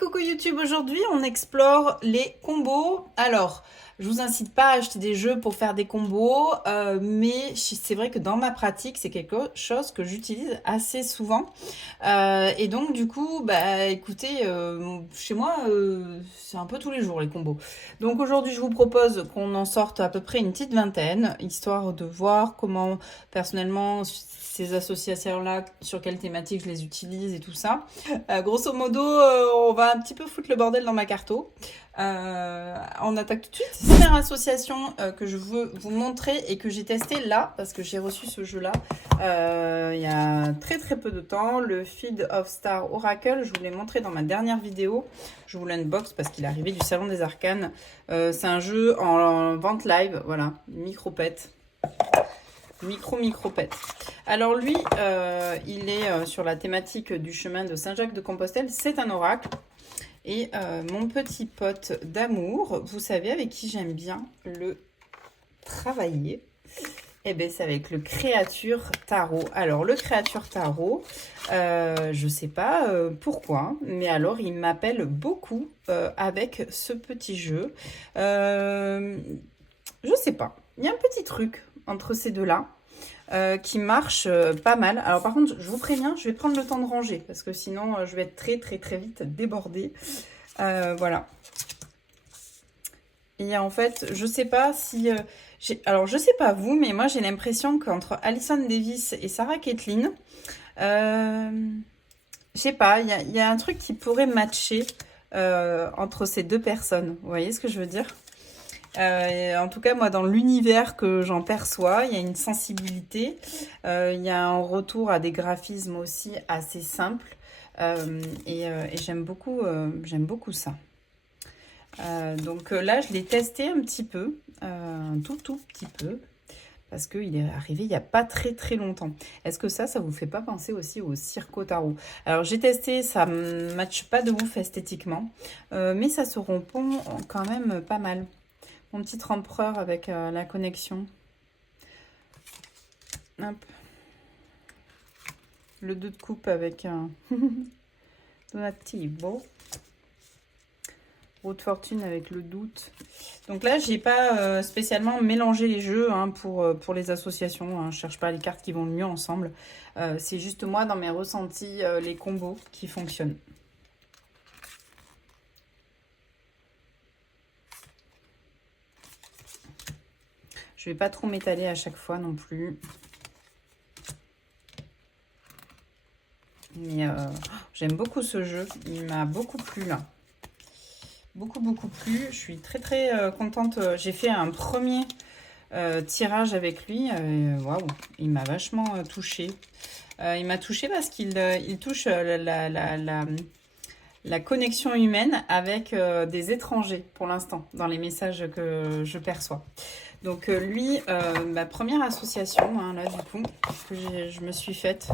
Coucou YouTube, aujourd'hui on explore les combos. Alors, je vous incite pas à acheter des jeux pour faire des combos, mais c'est vrai que dans ma pratique, c'est quelque chose que j'utilise assez souvent. Et donc du coup, bah écoutez, chez moi, c'est un peu tous les jours les combos. Donc aujourd'hui, je vous propose qu'on en sorte à peu près une petite vingtaine, histoire de voir comment personnellement ces associations-là, sur quelle thématique je les utilise et tout ça. Grosso modo, on va un petit peu foutre le bordel dans ma carto. On attaque tout de suite. Première association que je veux vous montrer et que j'ai testé là, parce que j'ai reçu ce jeu-là il y a très peu de temps, le Field of Star Oracle. Je vous l'ai montré dans ma dernière vidéo. Je vous l'unbox parce qu'il est arrivé du Salon des Arcanes. C'est un jeu en vente live, voilà, micro-pète. Micro-pète. Alors lui, il est sur la thématique du chemin de Saint-Jacques-de-Compostelle. C'est un oracle. Et mon petit pote d'amour, vous savez avec qui j'aime bien le travailler, eh bien c'est avec le Créature Tarot. Alors le Créature Tarot, je sais pas pourquoi, mais alors il m'appelle beaucoup avec ce petit jeu. Je sais pas, il y a un petit truc entre ces deux-là. Qui marche pas mal. Alors par contre, je vous préviens, je vais prendre le temps de ranger parce que sinon je vais être très vite débordée. Voilà. Et en fait, je sais pas si... alors je sais pas vous, mais moi j'ai l'impression qu'entre Alison Davis et Sarah Kathleen, je sais pas, il y a un truc qui pourrait matcher entre ces deux personnes. Vous voyez ce que je veux dire ? En tout cas, moi, dans l'univers que j'en perçois, il y a une sensibilité, il y a un retour à des graphismes aussi assez simples, et j'aime beaucoup ça. Donc là, je l'ai testé un petit peu, un tout petit peu, parce qu'il est arrivé il n'y a pas très longtemps. Est-ce que ça vous fait pas penser aussi au Circo Tarot? Alors j'ai testé, ça ne matche pas de ouf esthétiquement, mais ça se rompt quand même pas mal. Mon petit empereur avec la connexion. Hop. Le 2 de coupe avec un Donativo. Roue de fortune avec le doute. Donc là, j'ai pas spécialement mélangé les jeux hein, pour les associations. Hein. Je cherche pas les cartes qui vont le mieux ensemble. C'est juste moi, dans mes ressentis, les combos qui fonctionnent. Je vais pas trop m'étaler à chaque fois non plus. Mais j'aime beaucoup ce jeu. Il m'a beaucoup plu là. Beaucoup plu. Je suis très contente. J'ai fait un premier tirage avec lui. Waouh, il m'a vachement touchée. Il m'a touchée parce qu'il touche la connexion humaine avec des étrangers pour l'instant dans les messages que je perçois. Donc lui, ma première association, hein, là du coup, que je me suis faite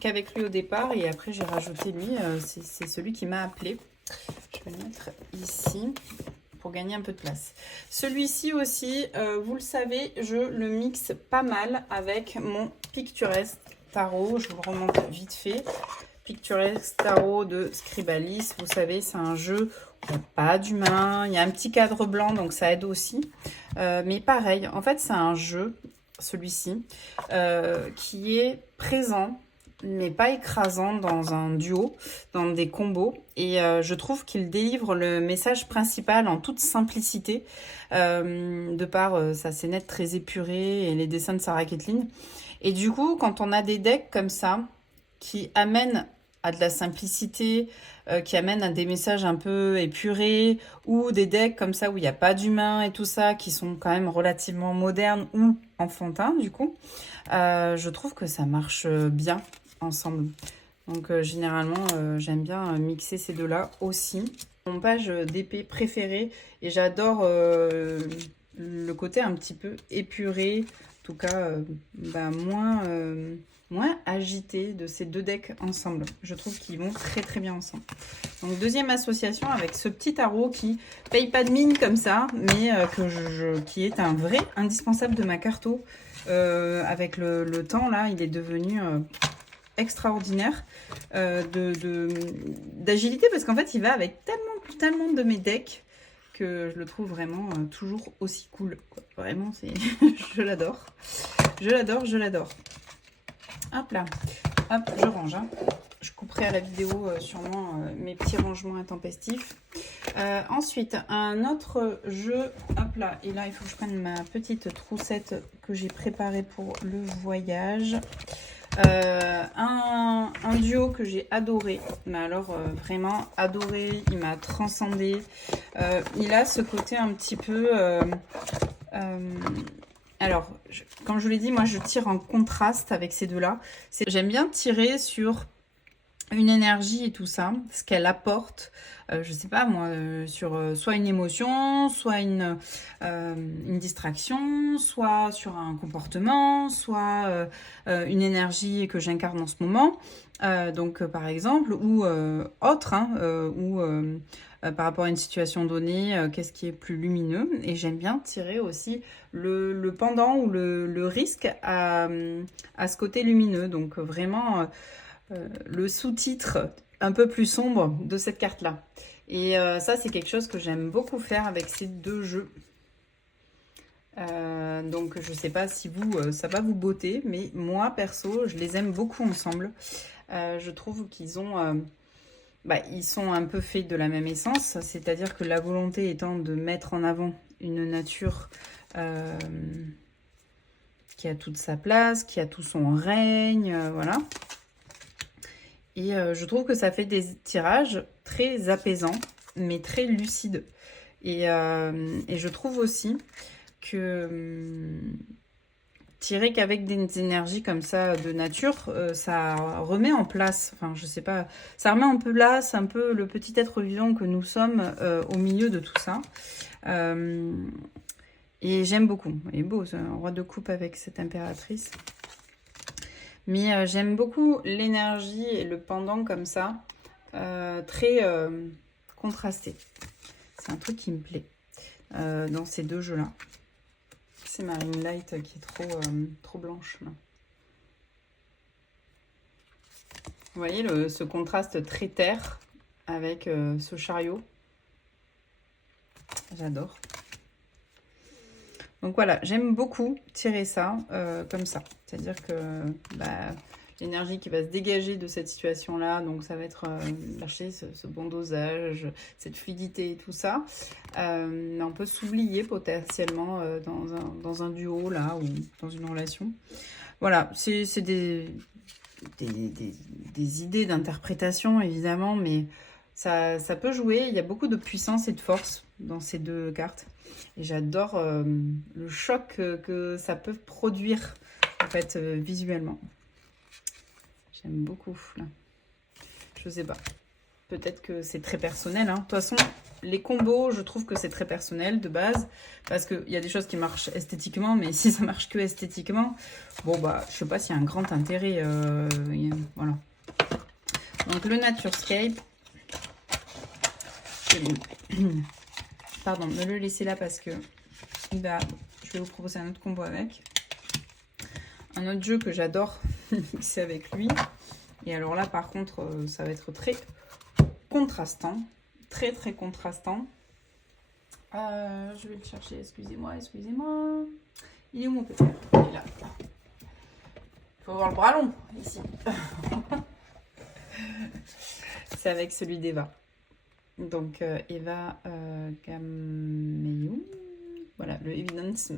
qu'avec lui au départ et après j'ai rajouté lui, c'est celui qui m'a appelé. Je vais le mettre ici pour gagner un peu de place. Celui-ci aussi, vous le savez, je le mixe pas mal avec mon Picturesque Tarot. Je vous le remonte vite fait. Picturesque Tarot de Scribalis, vous savez, c'est un jeu où il n'y a pas d'humain, il y a un petit cadre blanc, donc ça aide aussi. Mais pareil, en fait, c'est un jeu, celui-ci, qui est présent, mais pas écrasant dans un duo, dans des combos. Et je trouve qu'il délivre le message principal en toute simplicité, de par sa scénette très épurée et les dessins de Sarah Kathleen. Et du coup, quand on a des decks comme ça, qui amènent à de la simplicité, qui amènent à des messages un peu épurés, ou des decks comme ça où il n'y a pas d'humain et tout ça, qui sont quand même relativement modernes ou enfantins du coup, je trouve que ça marche bien ensemble. Donc généralement, j'aime bien mixer ces deux-là aussi. Mon page d'épée préférée, et j'adore le côté un petit peu épuré, en tout cas moins agité de ces deux decks ensemble. Je trouve qu'ils vont très bien ensemble. Donc deuxième association avec ce petit tarot qui paye pas de mine comme ça, mais qui est un vrai indispensable de ma carto. Avec le temps là, il est devenu extraordinaire d'agilité parce qu'en fait, il va avec tellement de mes decks que je le trouve vraiment toujours aussi cool, quoi. Vraiment, je l'adore. Je l'adore, je l'adore. Hop là. Hop, je range. Hein. Je couperai à la vidéo sûrement mes petits rangements intempestifs. Ensuite, un autre jeu. Hop là. Et là, il faut que je prenne ma petite troussette que j'ai préparée pour le voyage. Un duo que j'ai adoré, mais alors vraiment adoré, il m'a transcendé. Il a ce côté un petit peu... alors, comme je vous l'ai dit, moi je tire en contraste avec ces deux-là. J'aime bien tirer sur une énergie et tout ça, ce qu'elle apporte, je sais pas moi, sur soit une émotion, soit une distraction, soit sur un comportement, soit une énergie que j'incarne en ce moment, donc par exemple, ou autre, hein, ou par rapport à une situation donnée, qu'est-ce qui est plus lumineux, et j'aime bien tirer aussi le pendant ou le risque à ce côté lumineux, donc vraiment... le sous-titre un peu plus sombre de cette carte-là. Et ça, c'est quelque chose que j'aime beaucoup faire avec ces deux jeux. Donc, je sais pas si vous, ça va vous botter, mais moi, perso, je les aime beaucoup ensemble. Je trouve qu'ils ont... ils sont un peu faits de la même essence, c'est-à-dire que la volonté étant de mettre en avant une nature qui a toute sa place, qui a tout son règne, voilà. Et je trouve que ça fait des tirages très apaisants, mais très lucides. Et je trouve aussi que tirer qu'avec des énergies comme ça de nature, ça remet en place, enfin je sais pas, ça remet en place un peu le petit être vivant que nous sommes au milieu de tout ça. Et j'aime beaucoup. Il est beau, c'est un roi de coupe avec cette impératrice. Mais j'aime beaucoup l'énergie et le pendant comme ça, très contrasté. C'est un truc qui me plaît dans ces deux jeux-là. C'est ma ring light qui est trop blanche. Là. Vous voyez ce contraste très terre avec ce chariot. J'adore. Donc voilà, j'aime beaucoup tirer ça comme ça. C'est-à-dire que l'énergie qui va se dégager de cette situation-là, donc ça va être lâcher ce bon dosage, cette fluidité et tout ça. On peut s'oublier potentiellement dans un duo là ou dans une relation. Voilà, c'est des idées d'interprétation évidemment, mais ça peut jouer. Il y a beaucoup de puissance et de force dans ces deux cartes. Et j'adore le choc que ça peut produire en fait visuellement. J'aime beaucoup là. Je sais pas. Peut-être que c'est très personnel. Hein. De toute façon, les combos, je trouve que c'est très personnel de base. Parce qu'il y a des choses qui marchent esthétiquement, mais si ça marche que esthétiquement, bon bah je sais pas s'il y a un grand intérêt. Voilà. Donc le Naturescape. Pardon, me le laisser là parce que je vais vous proposer un autre combo avec. Un autre jeu que j'adore mixer avec lui. Et alors là, par contre, ça va être très contrastant. Très, très contrastant. Je vais le chercher, excusez-moi. Il est où mon petit? Il est là. Il faut avoir le bras long, ici. C'est avec celui d'Eva. Donc Eva Gameyou, voilà, le Evidence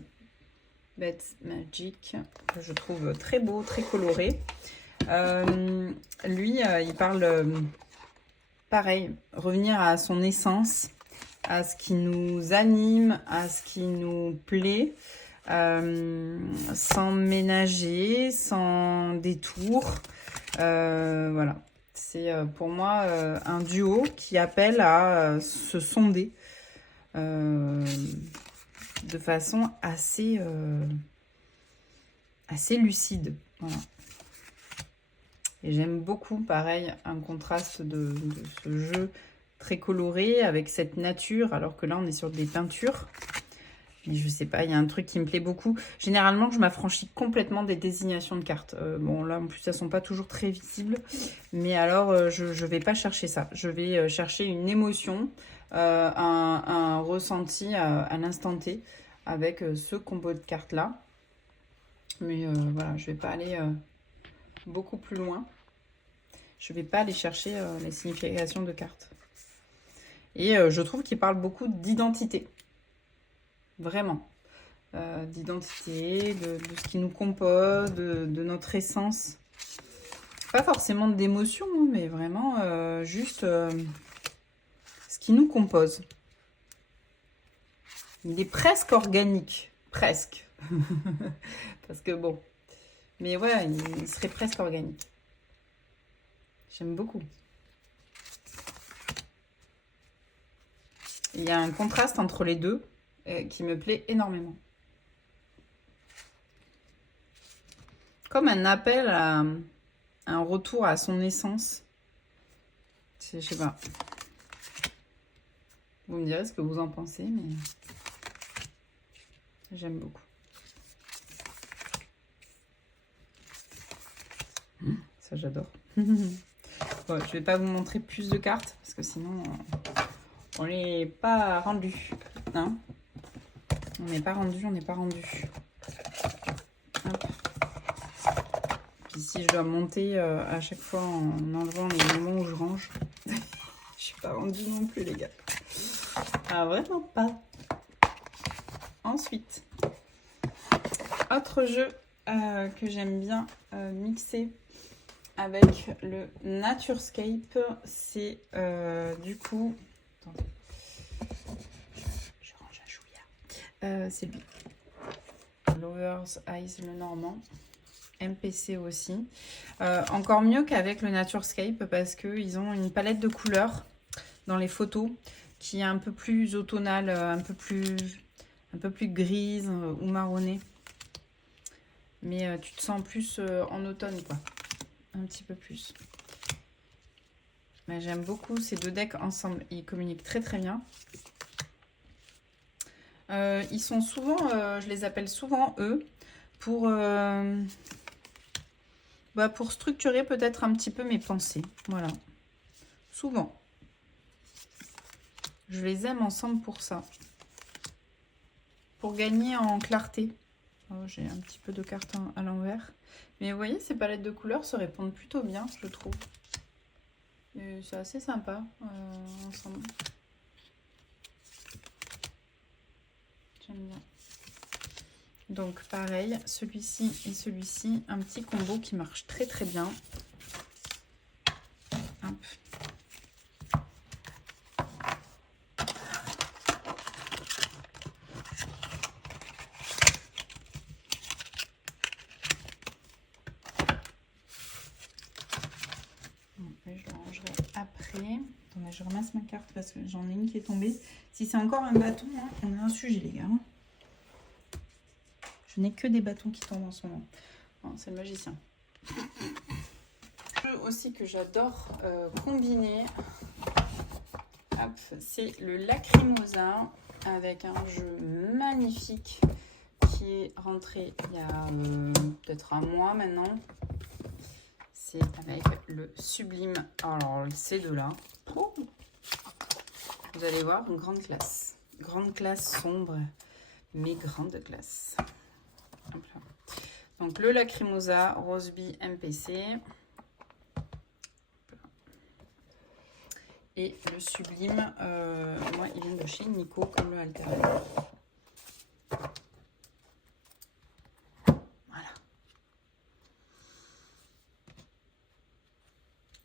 Bet Magic, que je trouve très beau, très coloré. Lui, il parle, pareil, revenir à son essence, à ce qui nous anime, à ce qui nous plaît, sans ménager, sans détour, voilà. C'est pour moi un duo qui appelle à se sonder de façon assez lucide. Voilà. Et j'aime beaucoup, pareil, un contraste de ce jeu très coloré avec cette nature, alors que là, on est sur des peintures. Puis je sais pas, il y a un truc qui me plaît beaucoup. Généralement, je m'affranchis complètement des désignations de cartes. Bon, là, en plus, elles sont pas toujours très visibles. Mais alors, je vais pas chercher ça. Je vais chercher une émotion, un ressenti à l'instant T avec ce combo de cartes-là. Mais voilà, je vais pas aller beaucoup plus loin. Je vais pas aller chercher les significations de cartes. Et je trouve qu'il parle beaucoup d'identité. Vraiment. D'identité, de ce qui nous compose, de notre essence. Pas forcément d'émotion, hein, mais vraiment juste ce qui nous compose. Il est presque organique. Presque. Parce que bon. Mais ouais, il serait presque organique. J'aime beaucoup. Il y a un contraste entre les deux qui me plaît énormément. Comme un appel à un retour à son essence. Je sais pas. Vous me direz ce que vous en pensez, mais j'aime beaucoup. Ça, j'adore. Bon, je vais pas vous montrer plus de cartes parce que sinon on n'est pas rendu. Hein, on n'est pas rendu, on n'est pas rendu. Hop. Puis si je dois monter à chaque fois en enlevant les moments où je range, je suis pas rendue non plus, les gars. Ah, vraiment pas. Ensuite, autre jeu que j'aime bien mixer avec le Naturescape, c'est du coup... Attendez. Je range un chouïa. C'est lui. Lover's Eyes, le normand. MPC aussi. Encore mieux qu'avec le Naturescape parce qu'ils ont une palette de couleurs dans les photos qui est un peu plus automnale, un peu plus grise ou marronnée. Mais tu te sens plus en automne, quoi. Un petit peu plus. Mais j'aime beaucoup ces deux decks ensemble. Ils communiquent très très bien. Ils sont souvent, je les appelle souvent eux, pour structurer peut-être un petit peu mes pensées. Voilà. Souvent. Je les aime ensemble pour ça. Pour gagner en clarté. Oh, j'ai un petit peu de cartes à l'envers. Mais vous voyez, ces palettes de couleurs se répondent plutôt bien, je trouve. C'est assez sympa ensemble. J'aime bien. Donc pareil, celui-ci et celui-ci, un petit combo qui marche très très bien. Hop. Je le rangerai après. Attendez, je ramasse ma carte parce que j'en ai une qui est tombée. Si c'est encore un bâton, hein, on a un sujet, les gars. Je n'ai que des bâtons qui tombent en ce moment. C'est le magicien. Le jeu aussi que j'adore combiner, c'est le Lacrimosa avec un jeu magnifique qui est rentré il y a peut-être un mois maintenant. C'est avec le Sublime. Alors, ces deux-là, oh, vous allez voir, une grande classe. Grande classe sombre, mais grande classe. Donc, le Lacrimosa Roseby MPC. Et le Sublime, moi, il vient de chez Nico, comme le Alterne. Voilà.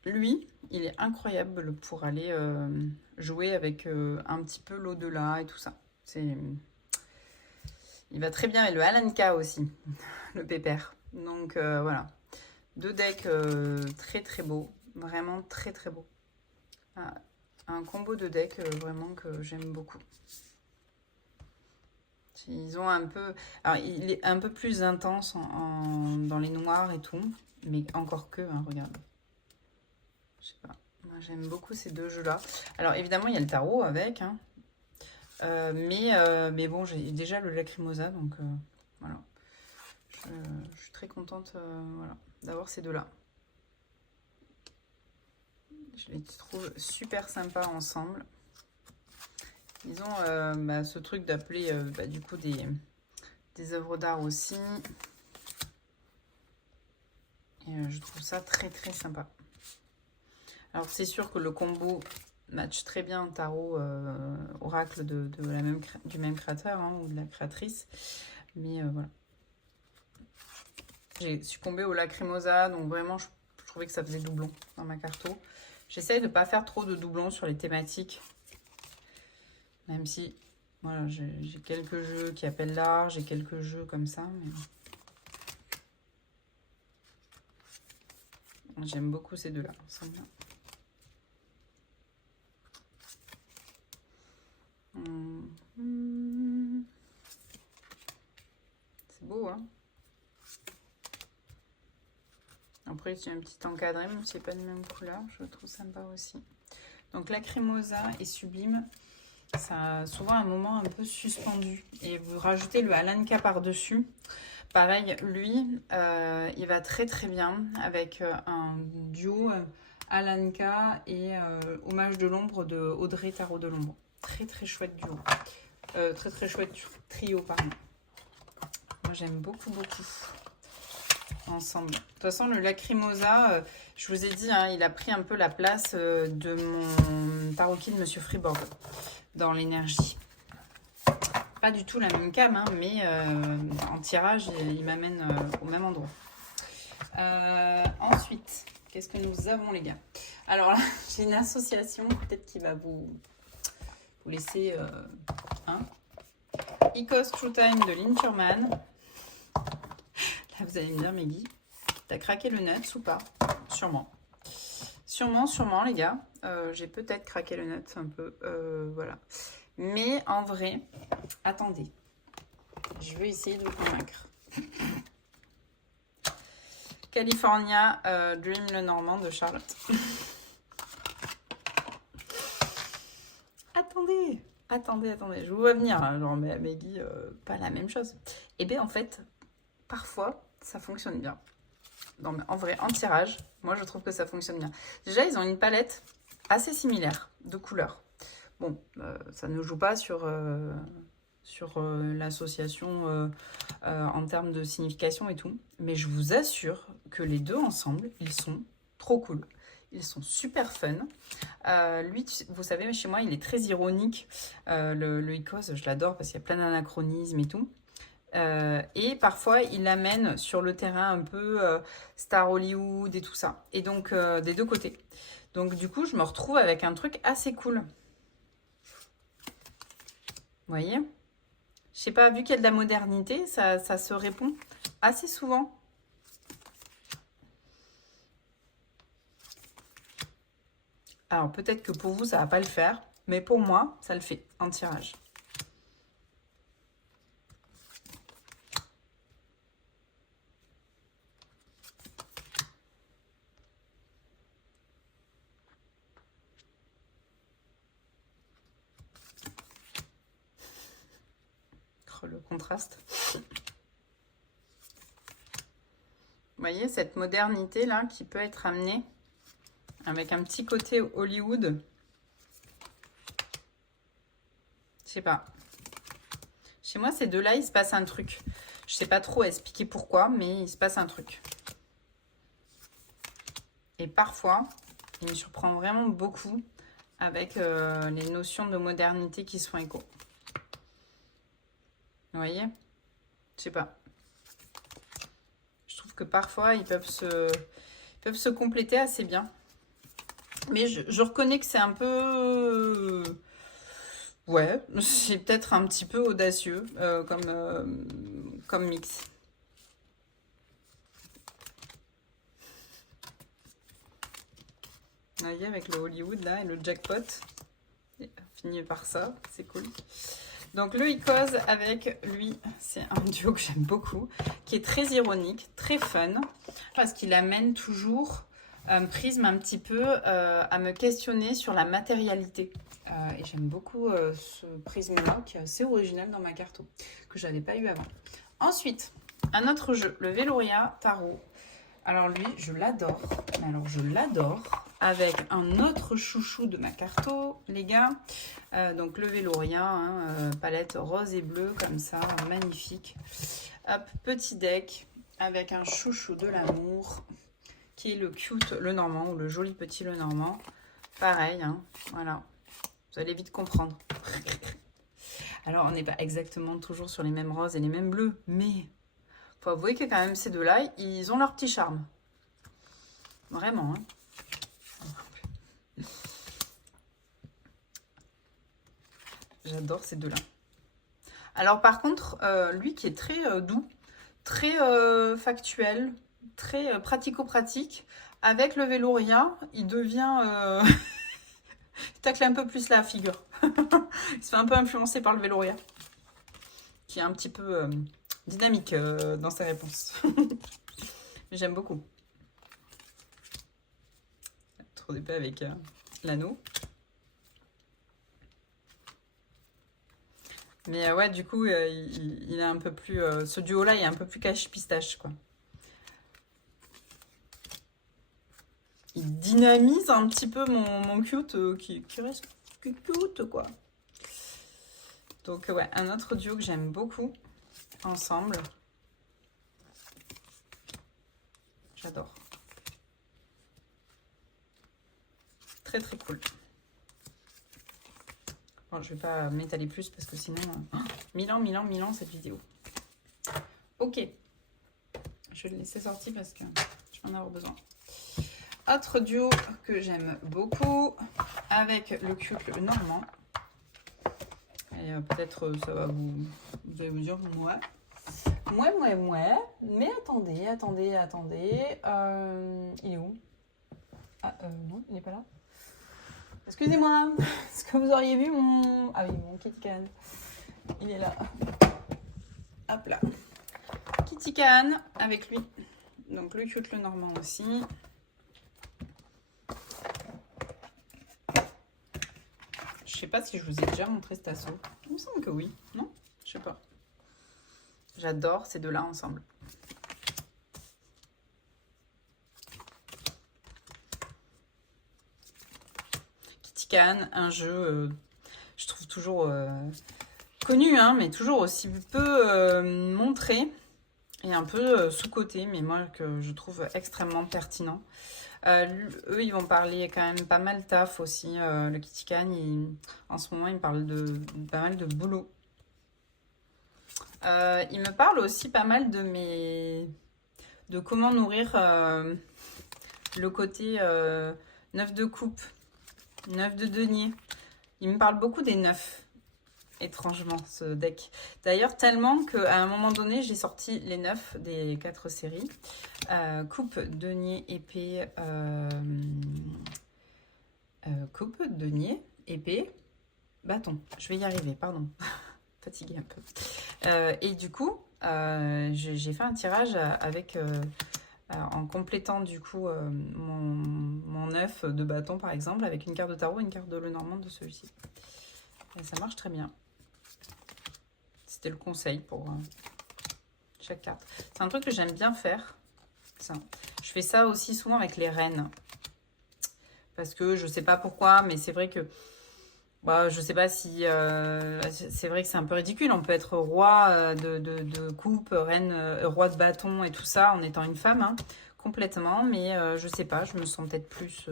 Lui, il est incroyable pour aller jouer avec un petit peu l'au-delà et tout ça. Il va très bien avec le Alanka aussi, le pépère. Donc voilà, deux decks très très beaux, vraiment très très beaux. Un combo de decks vraiment que j'aime beaucoup. Ils ont un peu... Alors, il est un peu plus intense dans les noirs et tout, mais encore que, hein, regarde. Je sais pas. Moi, j'aime beaucoup ces deux jeux-là. Alors, évidemment, il y a le tarot avec. Hein. Mais bon, j'ai déjà le Lacrimosa, donc voilà. Je suis très contente voilà, d'avoir ces deux-là. Je les trouve super sympas ensemble. Ils ont ce truc d'appeler du coup des œuvres d'art aussi. Et je trouve ça très très sympa. Alors c'est sûr que le combo match très bien tarot oracle du même créateur hein, ou de la créatrice. Mais voilà. J'ai succombé au Lacrimosa, donc vraiment je trouvais que ça faisait doublon dans ma carto. J'essaye de ne pas faire trop de doublons sur les thématiques. Même si voilà, j'ai quelques jeux qui appellent l'art, j'ai quelques jeux comme ça. Mais... j'aime beaucoup ces deux-là, c'est bien. C'est beau, hein. Après, il y a un petit encadré, même si c'est pas de même couleur, je le trouve sympa aussi. Donc, Lacrimosa est sublime. Ça a souvent un moment un peu suspendu. Et vous rajoutez le Alanka par-dessus. Pareil, lui, il va très très bien avec un duo Alanka et Hommage de l'ombre de Audrey Tarot de l'ombre. Très très chouette duo. Très très chouette trio, pardon. Moi, j'aime beaucoup beaucoup. Ensemble. De toute façon, le Lacrimosa, je vous ai dit, hein, il a pris un peu la place de mon tarot de Monsieur Freeborg dans l'énergie. Pas du tout la même cam, hein, mais en tirage, il m'amène au même endroit. Ensuite, qu'est-ce que nous avons, les gars? Alors là, j'ai une association, peut-être qui va vous laisser Icos True Time de Lynn Turman. Là, vous allez me dire, Meggy, t'as craqué le nuts ou pas? Sûrement. Sûrement, les gars. J'ai peut-être craqué le nuts un peu. Voilà. Mais en vrai, attendez. Je vais essayer de vous convaincre. California Dream le Normand de Charlotte. Attendez. Je vous vois venir. Hein, genre, mais Meggy, pas la même chose. Et bien, en fait, parfois, ça fonctionne bien. Non, mais en vrai, en tirage, moi, je trouve que ça fonctionne bien. Déjà, ils ont une palette assez similaire de couleurs. Bon, ça ne joue pas sur l'association en termes de signification et tout. Mais je vous assure que les deux ensemble, ils sont trop cool. Ils sont super fun. Lui, vous savez, chez moi, il est très ironique. Le Icos, je l'adore parce qu'il y a plein d'anachronismes et tout. Et parfois, il l'amène sur le terrain un peu Star Hollywood et tout ça. Et donc, des deux côtés. Donc, du coup, je me retrouve avec un truc assez cool. Vous voyez? Je sais pas, vu qu'il y a de la modernité, ça se répond assez souvent. Alors, peut-être que pour vous, ça va pas le faire. Mais pour moi, ça le fait en tirage. Le contraste. Vous voyez cette modernité là qui peut être amenée avec un petit côté Hollywood. Je sais pas. Chez moi, ces deux-là, il se passe un truc. Je sais pas trop expliquer pourquoi, mais il se passe un truc. Et parfois, il me surprend vraiment beaucoup avec les notions de modernité qui sont écho. Vous voyez? Je sais pas. Je trouve que parfois, ils peuvent se compléter assez bien. Mais je reconnais que c'est un peu... ouais, c'est peut-être un petit peu audacieux comme mix. Vous voyez, avec le Hollywood là et le jackpot. Fini par ça, c'est cool. Donc le Icos avec lui, c'est un duo que j'aime beaucoup, qui est très ironique, très fun, parce qu'il amène toujours un prisme un petit peu à me questionner sur la matérialité. Et j'aime beaucoup ce prisme-là qui est assez original dans ma carte que je n'avais pas eu avant. Ensuite, un autre jeu, le Velouria Tarot. Alors lui, je l'adore. Mais alors, je l'adore avec un autre chouchou de ma carto, les gars. Donc le Velouria, hein, palette rose et bleue comme ça, magnifique. Hop, petit deck avec un chouchou de l'amour qui est le cute le normand ou le joli petit le normand. Pareil, hein, voilà. Vous allez vite comprendre. Alors, on n'est pas exactement toujours sur les mêmes roses et les mêmes bleus, mais faut avouer que quand même ces deux-là, ils ont leur petit charme. Vraiment, hein. J'adore ces deux-là. Alors par contre, lui qui est très doux, très factuel, très pratico-pratique, avec le Velouria, il devient... il tacle un peu plus la figure. Il se fait un peu influencer par le Velouria, qui est un petit peu dynamique dans ses réponses. J'aime beaucoup. Trop d'épée avec l'anneau. Mais ouais, du coup, il est un peu plus... ce duo-là, il est un peu plus cache-pistache, quoi. Il dynamise un petit peu mon cute, qui reste cute, quoi. Donc, ouais, un autre duo que j'aime beaucoup, ensemble. J'adore. Très, très cool. Bon, je vais pas m'étaler plus parce que sinon... 1000 ans cette vidéo. Ok. Je vais le laisser sortir parce que je vais en avoir besoin. Autre duo que j'aime beaucoup avec le cute le normand. Et peut-être ça va vous allez vous dire ouais. Mais attendez. Il est où? Ah non, il n'est pas là. Excusez-moi, est-ce que vous auriez vu mon... Ah oui, mon Kitty Can. Il est là. Hop là. Kitty Can avec lui. Donc le cute le normand aussi. Je sais pas si je vous ai déjà montré cet assaut. Il me semble que oui. Non? Je sais pas. J'adore ces deux-là ensemble. Kitty Can, un jeu, je trouve toujours connu, hein, mais toujours aussi peu montré et un peu sous-coté, mais moi que je trouve extrêmement pertinent. Eux, ils vont parler quand même pas mal taf aussi. Le Kitty Can, en ce moment, il parle de pas mal de boulot. Il me parle aussi pas mal de comment nourrir le côté 9 de coupe, 9 de denier. Il me parle beaucoup des 9, étrangement, ce deck. D'ailleurs, tellement qu'à un moment donné, j'ai sorti les 9 des 4 séries. Coupe, denier, épée, coupe, denier, épée, bâton. Je vais y arriver, pardon. Fatiguée un peu. Et du coup, j'ai fait un tirage avec... en complétant du coup mon œuf de bâton par exemple avec une carte de tarot et une carte de Lenormand de celui-ci. Et ça marche très bien. C'était le conseil pour chaque carte. C'est un truc que j'aime bien faire. Ça. Je fais ça aussi souvent avec les reines. Parce que je sais pas pourquoi, mais c'est vrai que bah, je sais pas si... c'est vrai que c'est un peu ridicule. On peut être roi de coupe, reine, roi de bâton et tout ça en étant une femme, hein, complètement. Mais je sais pas, je me sens peut-être plus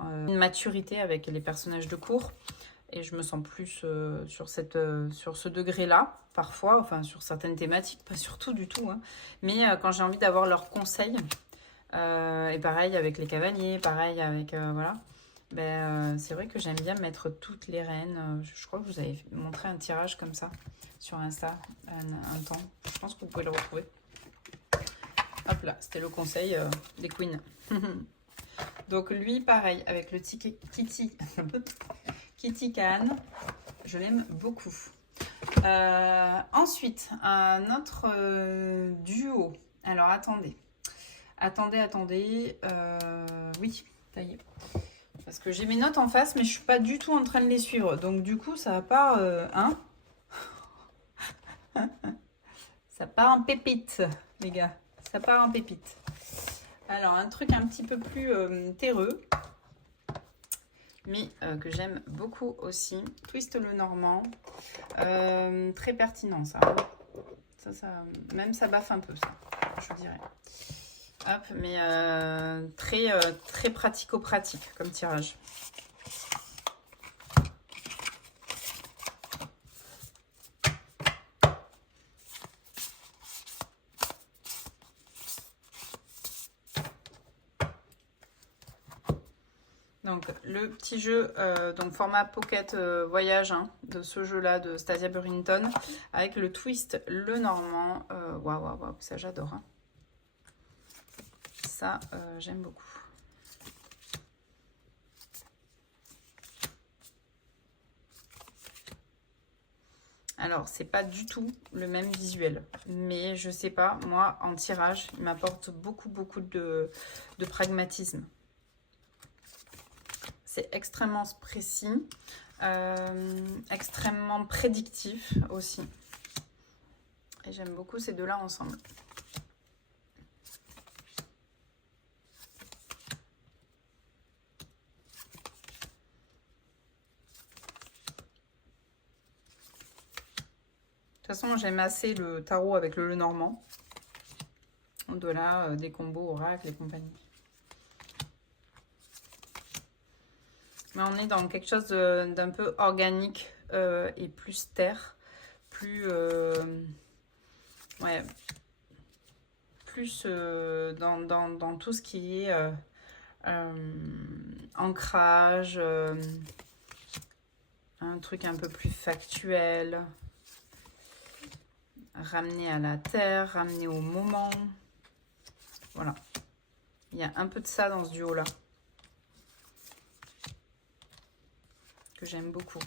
une maturité avec les personnages de cour. Et je me sens plus sur ce degré-là, parfois, enfin sur certaines thématiques, pas sur tout du tout. Hein. Mais quand j'ai envie d'avoir leurs conseils, et pareil avec les cavaliers, pareil avec... voilà. C'est vrai que j'aime bien mettre toutes les reines. Je crois que vous avez montré un tirage comme ça sur Insta un temps. Je pense que vous pouvez le retrouver. Hop là, c'était le conseil des queens. Donc lui, pareil, avec le Kitty Can, je l'aime beaucoup. Ensuite, un autre duo. Alors attendez. Attendez, attendez. Oui, ça y est. Parce que j'ai mes notes en face, mais je suis pas du tout en train de les suivre. Donc du coup, ça va pas... hein. Ça part en pépite, les gars. Ça part en pépite. Alors, un truc un petit peu plus terreux, mais que j'aime beaucoup aussi. Twist le Normand. Très pertinent, ça. Même ça baffe un peu, ça, je dirais. Hop, mais très pratico-pratique comme tirage. Donc le petit jeu, donc format pocket voyage de ce jeu-là de Stasia Burrington avec le twist le Normand. Waouh, ça j'adore. Hein. Ça j'aime beaucoup. Alors c'est pas du tout le même visuel, mais je sais pas, moi en tirage il m'apporte beaucoup de pragmatisme. C'est extrêmement précis, extrêmement prédictif aussi. Et j'aime beaucoup ces deux-là ensemble. De toute façon, j'aime assez le tarot avec le Lenormand. Au-delà des combos oracles et compagnie. Mais on est dans quelque chose d'un peu organique et plus terre, plus ouais, plus dans tout ce qui est ancrage, un truc un peu plus factuel, ramener à la terre, ramener au moment. Voilà, il y a un peu de ça dans ce duo là. Que j'aime beaucoup.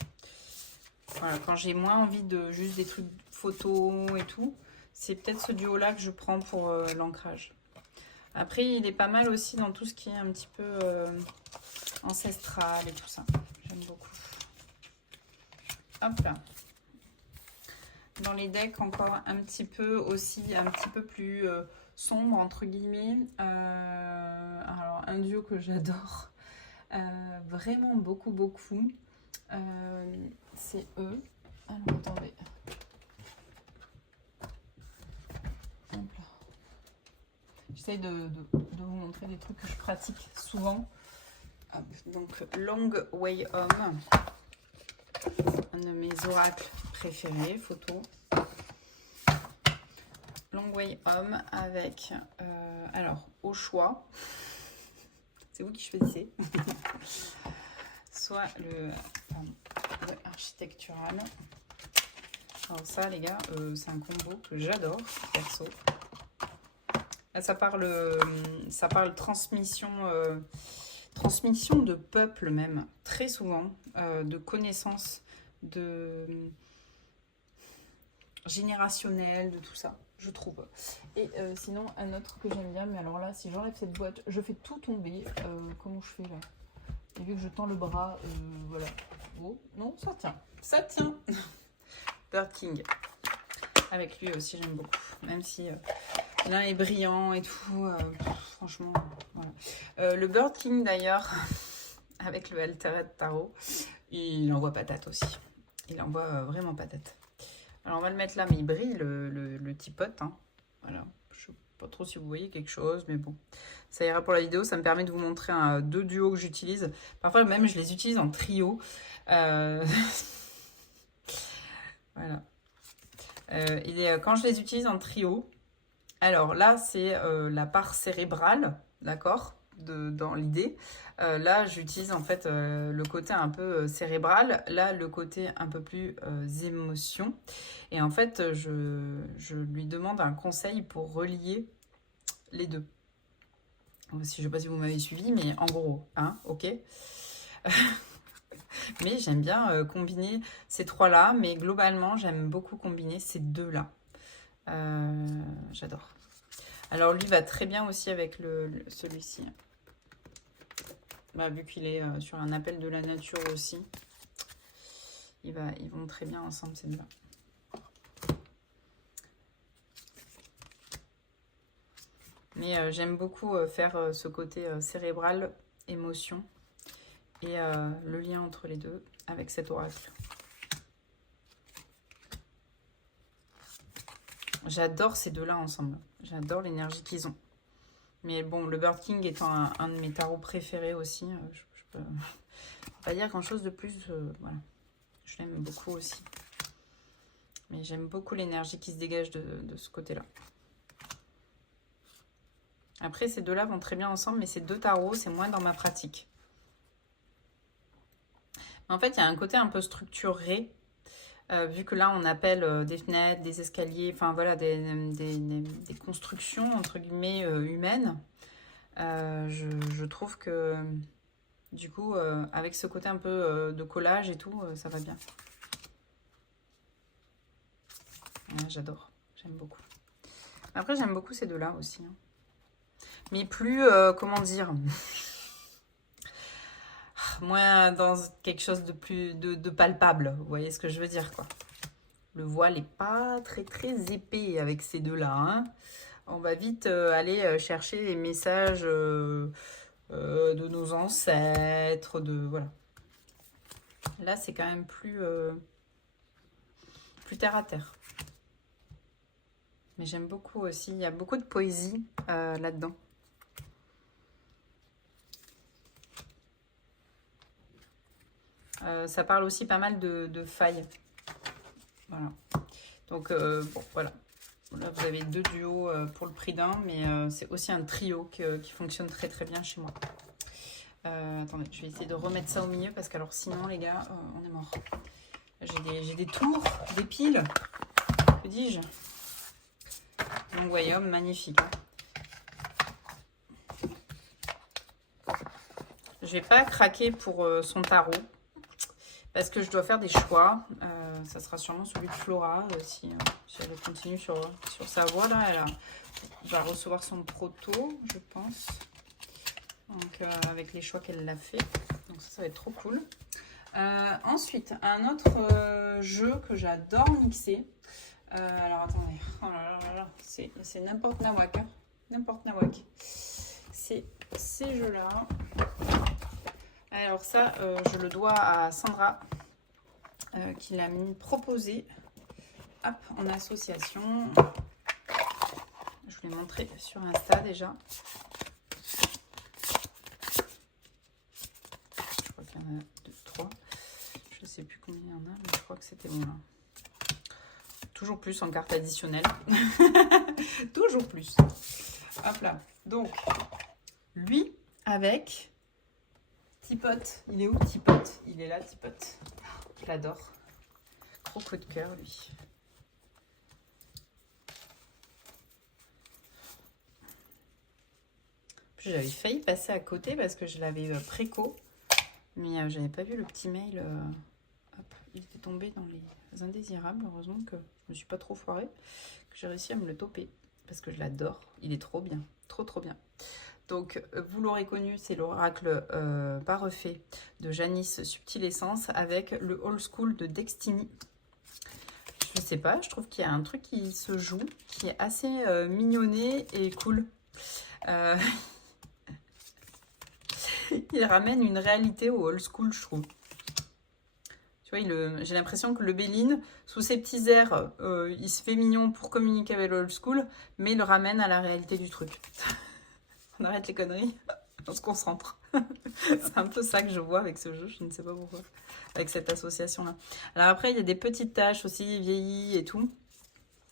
Voilà, quand j'ai moins envie de juste des trucs photos et tout, c'est peut-être ce duo-là que je prends pour l'ancrage. Après, il est pas mal aussi dans tout ce qui est un petit peu ancestral et tout ça. J'aime beaucoup. Hop là. Dans les decks, encore un petit peu aussi, un petit peu plus sombre, entre guillemets. Alors, un duo que j'adore. Vraiment beaucoup. C'est eux. Alors attendez. J'essaye de vous montrer des trucs que je pratique souvent. Donc Long Way Home, un de mes oracles préférés, photo. Long Way Home avec, alors au choix, c'est vous qui choisissez. Soit le architectural. Alors ça les gars, c'est un combo que j'adore perso. Là, ça parle transmission, transmission de peuple même, très souvent, de connaissances, de générationnel, de tout ça, je trouve. Et sinon, un autre que j'aime bien, mais alors là, si j'enlève cette boîte, je fais tout tomber. Comment je fais là? Et vu que je tends le bras, voilà. Oh, non, ça tient. Ça tient. Bird King. Avec lui aussi, j'aime beaucoup. Même si l'un est brillant et tout. Franchement, voilà. Le Bird King, d'ailleurs, avec le Altered Tarot, il envoie patate aussi. Il envoie vraiment patate. Alors, on va le mettre là, mais il brille, le tipote. Hein. Voilà. Je sais pas trop si vous voyez quelque chose, mais bon. Ça ira pour la vidéo. Ça me permet de vous montrer deux duos que j'utilise. Parfois, même, je les utilise en trio. Voilà. Et quand je les utilise en trio, alors là, c'est la part cérébrale, d'accord, dans l'idée. Là, j'utilise en fait le côté un peu cérébral. Là, le côté un peu plus émotion. Et en fait, je lui demande un conseil pour relier les deux. Je sais pas si vous m'avez suivi, mais en gros, hein, ok. Mais j'aime bien combiner ces trois-là, mais globalement, j'aime beaucoup combiner ces deux-là. J'adore. Alors lui va très bien aussi avec celui-ci. Bah, vu qu'il est sur un appel de la nature aussi. Ils vont très bien ensemble ces deux-là. Mais j'aime beaucoup faire ce côté cérébral, émotion et le lien entre les deux avec cet oracle. J'adore ces deux-là ensemble. J'adore l'énergie qu'ils ont. Mais bon, le Bird King étant un de mes tarots préférés aussi, je peux pas dire grand-chose de plus. Voilà. Je l'aime beaucoup aussi. Mais j'aime beaucoup l'énergie qui se dégage de ce côté-là. Après, ces deux-là vont très bien ensemble, mais ces deux tarots, c'est moins dans ma pratique. En fait, il y a un côté un peu structuré, vu que là, on appelle des fenêtres, des escaliers, enfin voilà, des constructions, entre guillemets, humaines. Je trouve que, du coup, avec ce côté un peu de collage et tout, ça va bien. Ouais, j'adore, j'aime beaucoup. Après, j'aime beaucoup ces deux-là aussi. Hein. Mais plus, comment dire, moins dans quelque chose de plus de palpable. Vous voyez ce que je veux dire, quoi. Le voile n'est pas très épais avec ces deux-là. Hein. On va vite aller chercher les messages de nos ancêtres, voilà. Là, c'est quand même plus terre à terre. Mais j'aime beaucoup aussi. Il y a beaucoup de poésie là-dedans. Ça parle aussi pas mal de failles. Voilà. Donc, bon, voilà. Là, vous avez deux duos pour le prix d'un, mais c'est aussi un trio qui fonctionne très bien chez moi. Attendez, je vais essayer de remettre ça au milieu parce que alors sinon, les gars, on est mort. J'ai des tours, des piles. Que dis-je? Donc, Royaume, magnifique. Je vais pas craquer pour son tarot. Parce que je dois faire des choix. Ça sera sûrement celui de Flora. Si elle continue sur sa voie, là, elle va recevoir son proto, je pense. Donc, avec les choix qu'elle a fait. Donc, ça va être trop cool. Ensuite, un autre jeu que j'adore mixer. Alors, attendez. Oh là là là, c'est n'importe nawak. Hein. N'importe nawak. C'est ces jeux-là. Alors ça, je le dois à Sandra, qui l'a proposé en association. Je vous l'ai montré sur Insta déjà. Je crois qu'il y en a 2, 3. Je ne sais plus combien il y en a, mais je crois que c'était bon là. Toujours plus en carte additionnelle. Toujours plus. Hop là. Donc, lui avec... Tipote, il est où Tipote? Il est là, Tipote. Je l'adore. Gros coup de cœur, lui. J'avais failli passer à côté parce que je l'avais préco. Mais j'avais pas vu le petit mail. Hop, il était tombé dans les indésirables. Heureusement que je me suis pas trop foirée. Que j'ai réussi à me le toper. Parce que je l'adore. Il est trop bien. Trop bien. Donc, vous l'aurez connu, c'est l'oracle pas refait de Janice Subtile Essence avec le Old School de Destiny. Je sais pas, je trouve qu'il y a un truc qui se joue, qui est assez mignonné et cool. Il ramène une réalité au Old School, je trouve. Tu vois, j'ai l'impression que le Béline, sous ses petits airs, il se fait mignon pour communiquer avec le Old School, mais il le ramène à la réalité du truc. On arrête les conneries, on se concentre. C'est un peu ça que je vois avec ce jeu, je ne sais pas pourquoi, avec cette association-là. Alors après, il y a des petites taches aussi, vieillies et tout.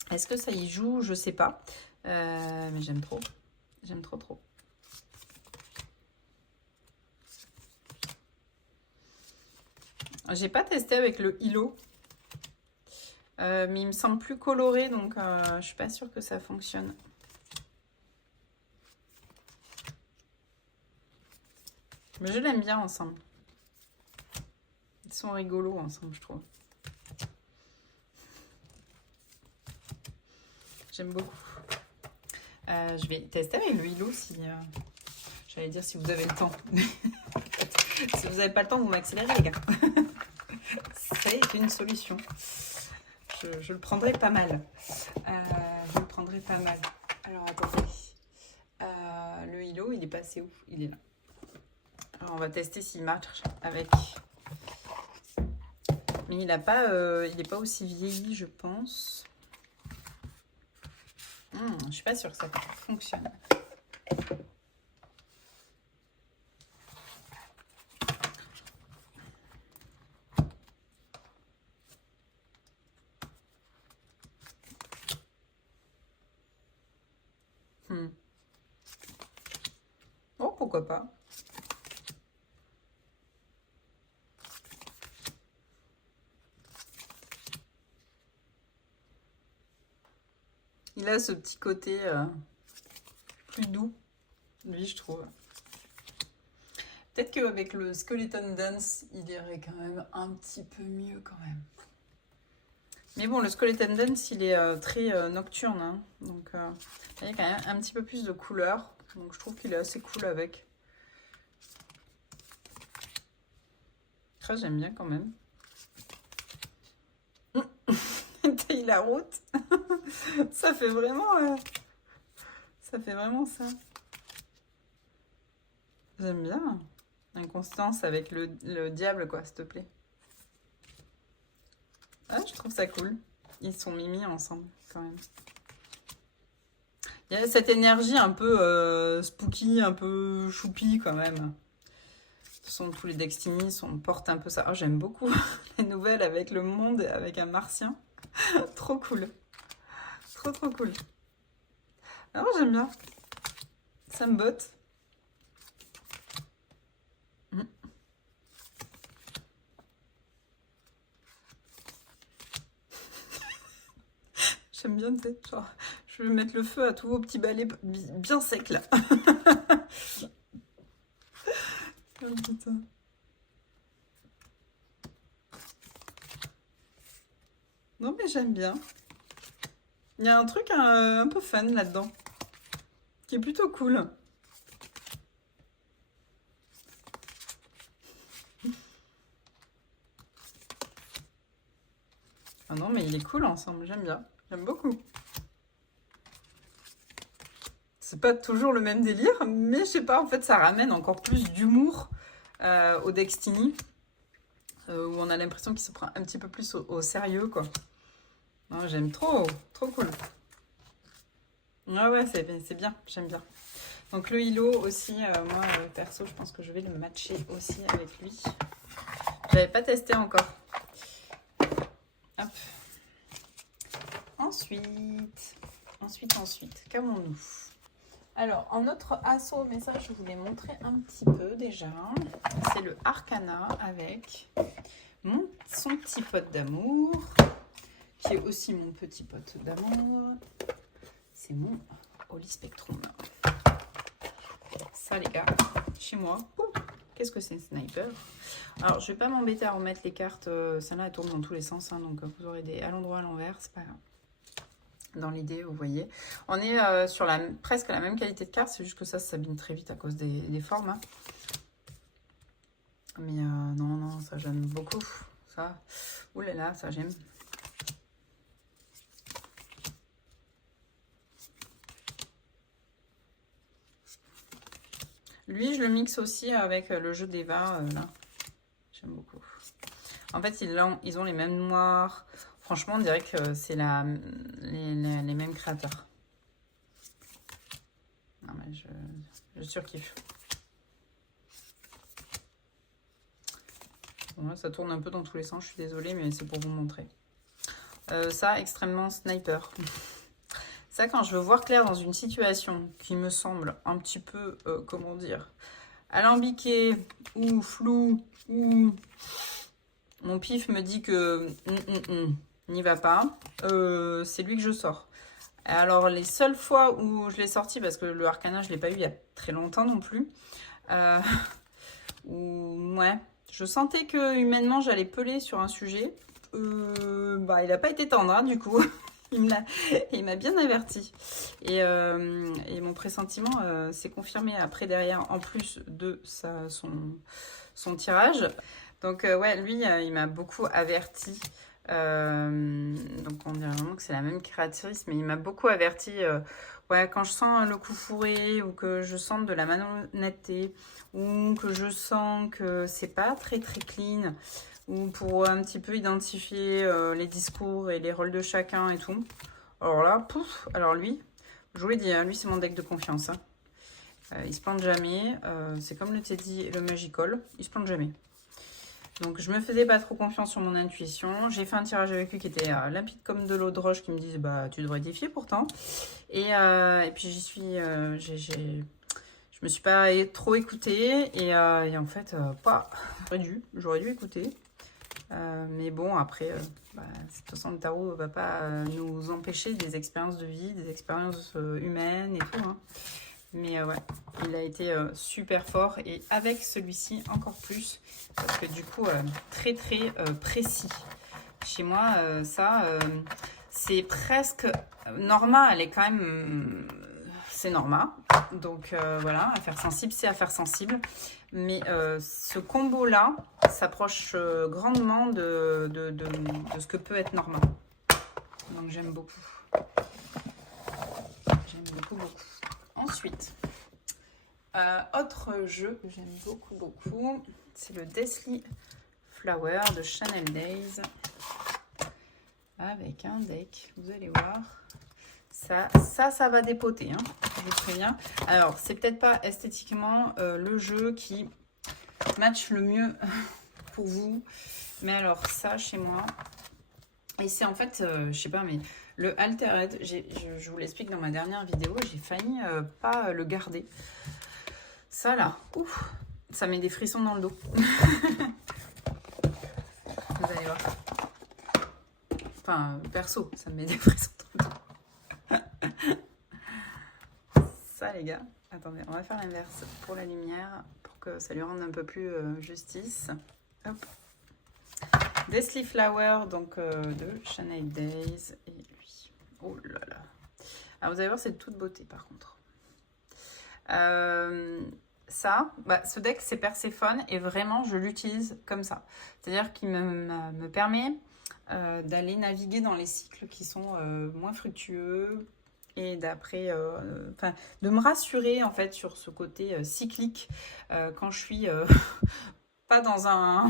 Est-ce que ça y joue? Je sais pas. Mais j'aime trop. J'aime trop. J'ai pas testé avec le Hilo. Mais il me semble plus coloré, donc je suis pas sûre que ça fonctionne. Mais je l'aime bien ensemble. Ils sont rigolos ensemble, je trouve. J'aime beaucoup. Je vais tester avec le hilo si... j'allais dire si vous avez le temps. Si vous n'avez pas le temps, vous m'accélérez, les gars. C'est une solution. Je le prendrai pas mal. Je le prendrai pas mal. Alors, attendez. Le hilo, il est passé où? Il est là. Alors, on va tester s'il marche avec... Mais il n'est pas aussi vieilli, je pense. Je suis pas sûre que ça fonctionne. Oh, pourquoi pas. Il a ce petit côté plus doux, lui, je trouve. Peut-être qu'avec le Skeleton Dance, il irait quand même un petit peu mieux quand même. Mais bon, le Skeleton Dance, il est très nocturne. Hein, donc, il y a quand même un petit peu plus de couleur. Donc, je trouve qu'il est assez cool avec. Après, j'aime bien quand même. Taille la route. Ça fait vraiment... ça fait vraiment ça. J'aime bien. Inconstance avec le diable, quoi, s'il te plaît. Ah, je trouve ça cool. Ils sont mimi ensemble, quand même. Il y a cette énergie un peu spooky, un peu choupi, quand même. De toute façon, tous les Destiny portent un peu ça. Oh, j'aime beaucoup les nouvelles avec le monde, avec un martien. Trop cool. Trop, trop cool. Alors, j'aime bien. Ça me botte. J'aime bien, tu sais, genre, je vais mettre le feu à tous vos petits balais bien secs, là. Oh, putain. Non, mais j'aime bien. Il y a un truc un peu fun là-dedans, qui est plutôt cool. Ah non, mais il est cool ensemble, j'aime bien. J'aime beaucoup. C'est pas toujours le même délire, mais je sais pas, en fait, ça ramène encore plus d'humour au Destiny, où on a l'impression qu'il se prend un petit peu plus au sérieux, quoi. Non, j'aime trop, trop cool. Ouais, c'est bien, j'aime bien. Donc le hilo aussi, moi, perso, je pense que je vais le matcher aussi avec lui. J'avais pas testé encore. Hop. Ensuite, qu'avons-nous? Alors, en autre assaut message, je vous l'ai montré un petit peu déjà. C'est le Arcana avec son petit pote d'amour, qui est aussi mon petit pote d'amour. C'est mon Holy Spectrum. Ça, les gars, chez moi. Qu'est-ce que c'est un sniper? Alors, je vais pas m'embêter à remettre les cartes. Celle-là, elle tourne dans tous les sens. Hein, donc, vous aurez des à l'endroit, à l'envers. C'est pas grave. Dans l'idée, vous voyez. On est sur presque la même qualité de carte. C'est juste que ça s'abîme très vite à cause des formes. Hein. Mais non, ça, j'aime beaucoup. Ça, oulala, ça, j'aime. Lui, je le mixe aussi avec le jeu d'Eva, là. J'aime beaucoup. En fait, ils ont les mêmes noirs. Franchement, on dirait que c'est les mêmes créateurs. Non, mais je surkiffe. Bon, là, ça tourne un peu dans tous les sens, je suis désolée, mais c'est pour vous montrer. Ça, extrêmement sniper. Ça, quand je veux voir clair dans une situation qui me semble un petit peu, comment dire, alambiquée ou floue, ou mon pif me dit que n'y va pas, c'est lui que je sors. Alors, les seules fois où je l'ai sorti, parce que le Arcana, je ne l'ai pas eu il y a très longtemps non plus, ouais, je sentais que humainement, j'allais peler sur un sujet. Il n'a pas été tendre, hein, du coup. Il m'a bien averti. Et mon pressentiment s'est confirmé après derrière, en plus de son tirage. Donc ouais, lui, il m'a beaucoup averti. Donc on dirait vraiment que c'est la même créatrice, mais il m'a beaucoup averti. Ouais, quand je sens le coup fourré ou que je sens de la malhonnêteté ou que je sens que c'est pas très très clean ou pour un petit peu identifier les discours et les rôles de chacun et tout. Alors là, pouf, alors lui, je vous l'ai dit, hein, lui c'est mon deck de confiance. Hein. Il se plante jamais, c'est comme le Teddy et le Magical, il se plante jamais. Donc je me faisais pas trop confiance sur mon intuition. J'ai fait un tirage avec lui qui était limpide comme de l'eau de roche, qui me disait bah tu devrais défier pourtant. Et puis j'y suis, je me suis pas trop écoutée et en fait pas. J'aurais dû écouter. Mais bon après, de toute façon le tarot va pas nous empêcher des expériences de vie, des expériences humaines et tout. Hein. Mais ouais, il a été super fort et avec celui-ci encore plus parce que du coup très très précis. Chez moi c'est presque Norma, elle est quand même c'est Norma. Donc voilà, affaire sensible, c'est affaire sensible. Mais ce combo là s'approche grandement de ce que peut être Norma. Donc j'aime beaucoup. J'aime beaucoup. Ensuite, autre jeu que j'aime beaucoup, c'est le Deathly Flower de Chanel Days. Avec un deck, vous allez voir. Ça va dépoter, hein, je vous préviens. Alors, c'est peut-être pas esthétiquement le jeu qui match le mieux pour vous. Mais alors, ça, chez moi... Et c'est en fait, je sais pas, mais le Altered, je vous l'explique dans ma dernière vidéo, j'ai failli pas le garder. Ça là, ouf, ça met des frissons dans le dos. Vous allez voir. Enfin, perso, ça me met des frissons dans le dos. Ça les gars, attendez, on va faire l'inverse pour la lumière, pour que ça lui rende un peu plus justice. Hop. Deathly Flower, donc de Chanel Days, et lui. Oh là là. Alors vous allez voir, c'est de toute beauté par contre. Ce deck c'est Perséphone et vraiment je l'utilise comme ça. C'est-à-dire qu'il me permet d'aller naviguer dans les cycles qui sont moins fructueux et d'après, de me rassurer en fait sur ce côté cyclique quand je suis pas dans un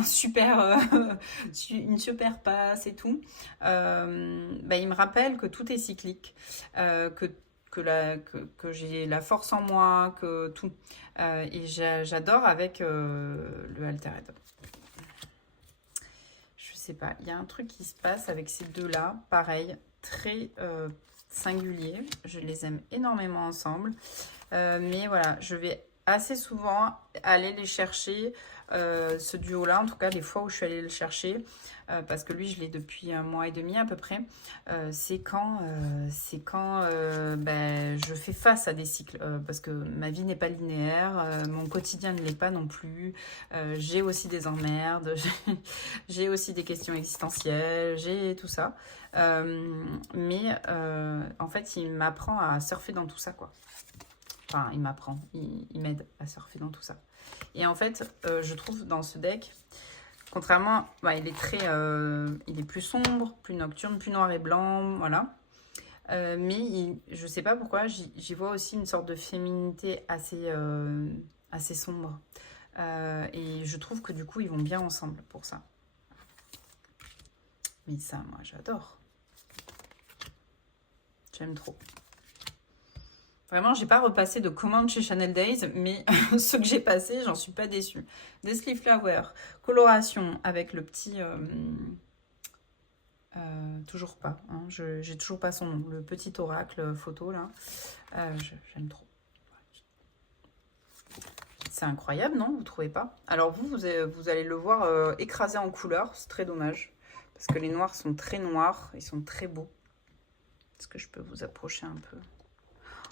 une super passe et tout. Il me rappelle que tout est cyclique, que j'ai la force en moi, que tout. Et j'adore avec le Altered. Je sais pas, il y a un truc qui se passe avec ces deux-là, pareil, très singulier. Je les aime énormément ensemble. Mais voilà, je vais assez souvent aller les chercher, ce duo-là, en tout cas les fois où je suis allée le chercher, parce que lui je l'ai depuis 1 mois et demi à peu près, c'est quand je fais face à des cycles, parce que ma vie n'est pas linéaire, mon quotidien ne l'est pas non plus, j'ai aussi des emmerdes, j'ai aussi des questions existentielles, j'ai tout ça, mais en fait il m'apprend à surfer dans tout ça quoi. Enfin, il m'apprend, il m'aide à surfer dans tout ça. Et en fait, je trouve dans ce deck, contrairement, il est plus sombre, plus nocturne, plus noir et blanc, voilà. Mais je sais pas pourquoi, j'y vois aussi une sorte de féminité assez sombre. Et je trouve que du coup, ils vont bien ensemble pour ça. Mais ça, moi, j'adore. J'aime trop. Vraiment, j'ai pas repassé de commandes chez Chanel Days, mais ceux que j'ai passés, j'en suis pas déçue. Deathly Flower, coloration avec le petit... toujours pas, hein, j'ai toujours pas son nom, le petit oracle photo là. J'aime trop. C'est incroyable, non? Vous trouvez pas? Alors vous allez le voir écrasé en couleur, c'est très dommage. Parce que les noirs sont très noirs, ils sont très beaux. Est-ce que je peux vous approcher un peu?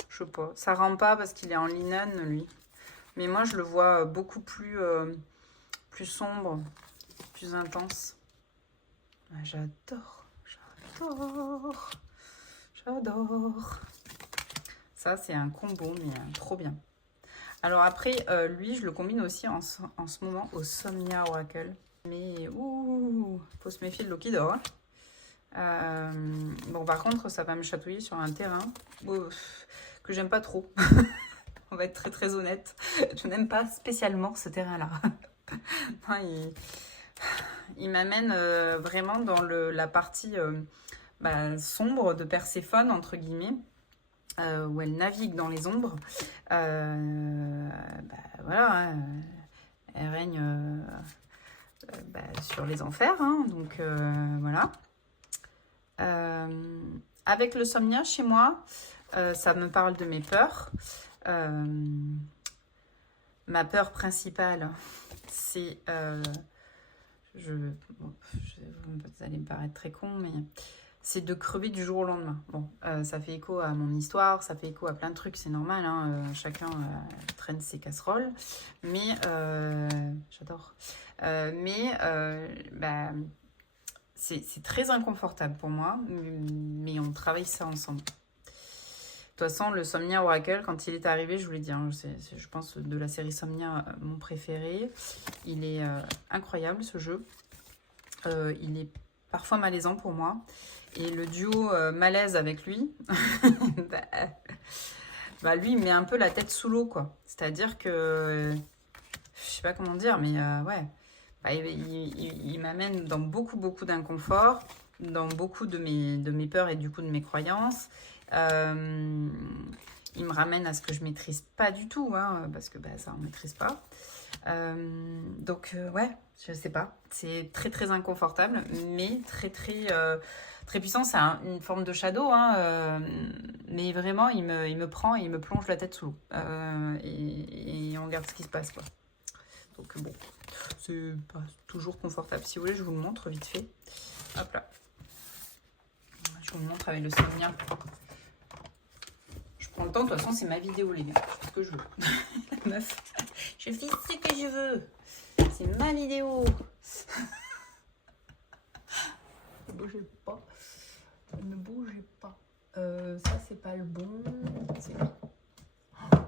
Je sais pas, ça rend pas parce qu'il est en linen lui. Mais moi je le vois beaucoup plus sombre, plus intense. Ah, j'adore. J'adore. Ça, c'est un combo, mais trop bien. Alors après, lui, je le combine aussi en ce moment au Somnia Oracle. Mais, ouh, faut se méfier de l'eau qui dort. Hein. Bon, par contre, ça va me chatouiller sur un terrain que j'aime pas trop. On va être très très honnête. Je n'aime pas spécialement ce terrain-là. Il m'amène vraiment dans la partie sombre de Perséphone, entre guillemets, où elle navigue dans les ombres. Voilà, elle règne sur les enfers, hein, donc voilà. Avec le Somnia, chez moi, ça me parle de mes peurs. Ma peur principale, c'est... vous allez me paraître très con, mais c'est de crever du jour au lendemain. Bon, ça fait écho à mon histoire, ça fait écho à plein de trucs, c'est normal, hein, chacun traîne ses casseroles, mais j'adore. C'est très inconfortable pour moi, mais on travaille ça ensemble. De toute façon, le Somnia Oracle, quand il est arrivé, je vous l'ai dit, hein, c'est, je pense, de la série Somnia, mon préféré. Il est incroyable, ce jeu. Il est parfois malaisant pour moi. Et le duo malaise avec lui, lui, il met un peu la tête sous l'eau, quoi. C'est-à-dire que, je sais pas comment dire, mais ouais, il m'amène dans beaucoup d'inconfort, dans beaucoup de mes peurs et du coup de mes croyances. Il me ramène à ce que je maîtrise pas du tout, hein, parce que ça on maîtrise pas. Ouais, je sais pas, c'est très inconfortable, mais très puissant. C'est une forme de shadow, hein, mais vraiment il me prend et il me plonge la tête sous l'eau, et on regarde ce qui se passe, quoi. Donc bon, c'est pas toujours confortable. Si vous voulez, je vous le montre vite fait. Hop là, je vous le montre avec le Somnia. Je prends le temps, de toute façon c'est ma vidéo, les gars, je fais ce que je veux. Meuf, je fais ce que je veux, c'est ma vidéo. Ne bougez pas, ne bougez pas. Ça c'est pas le bon, c'est lui.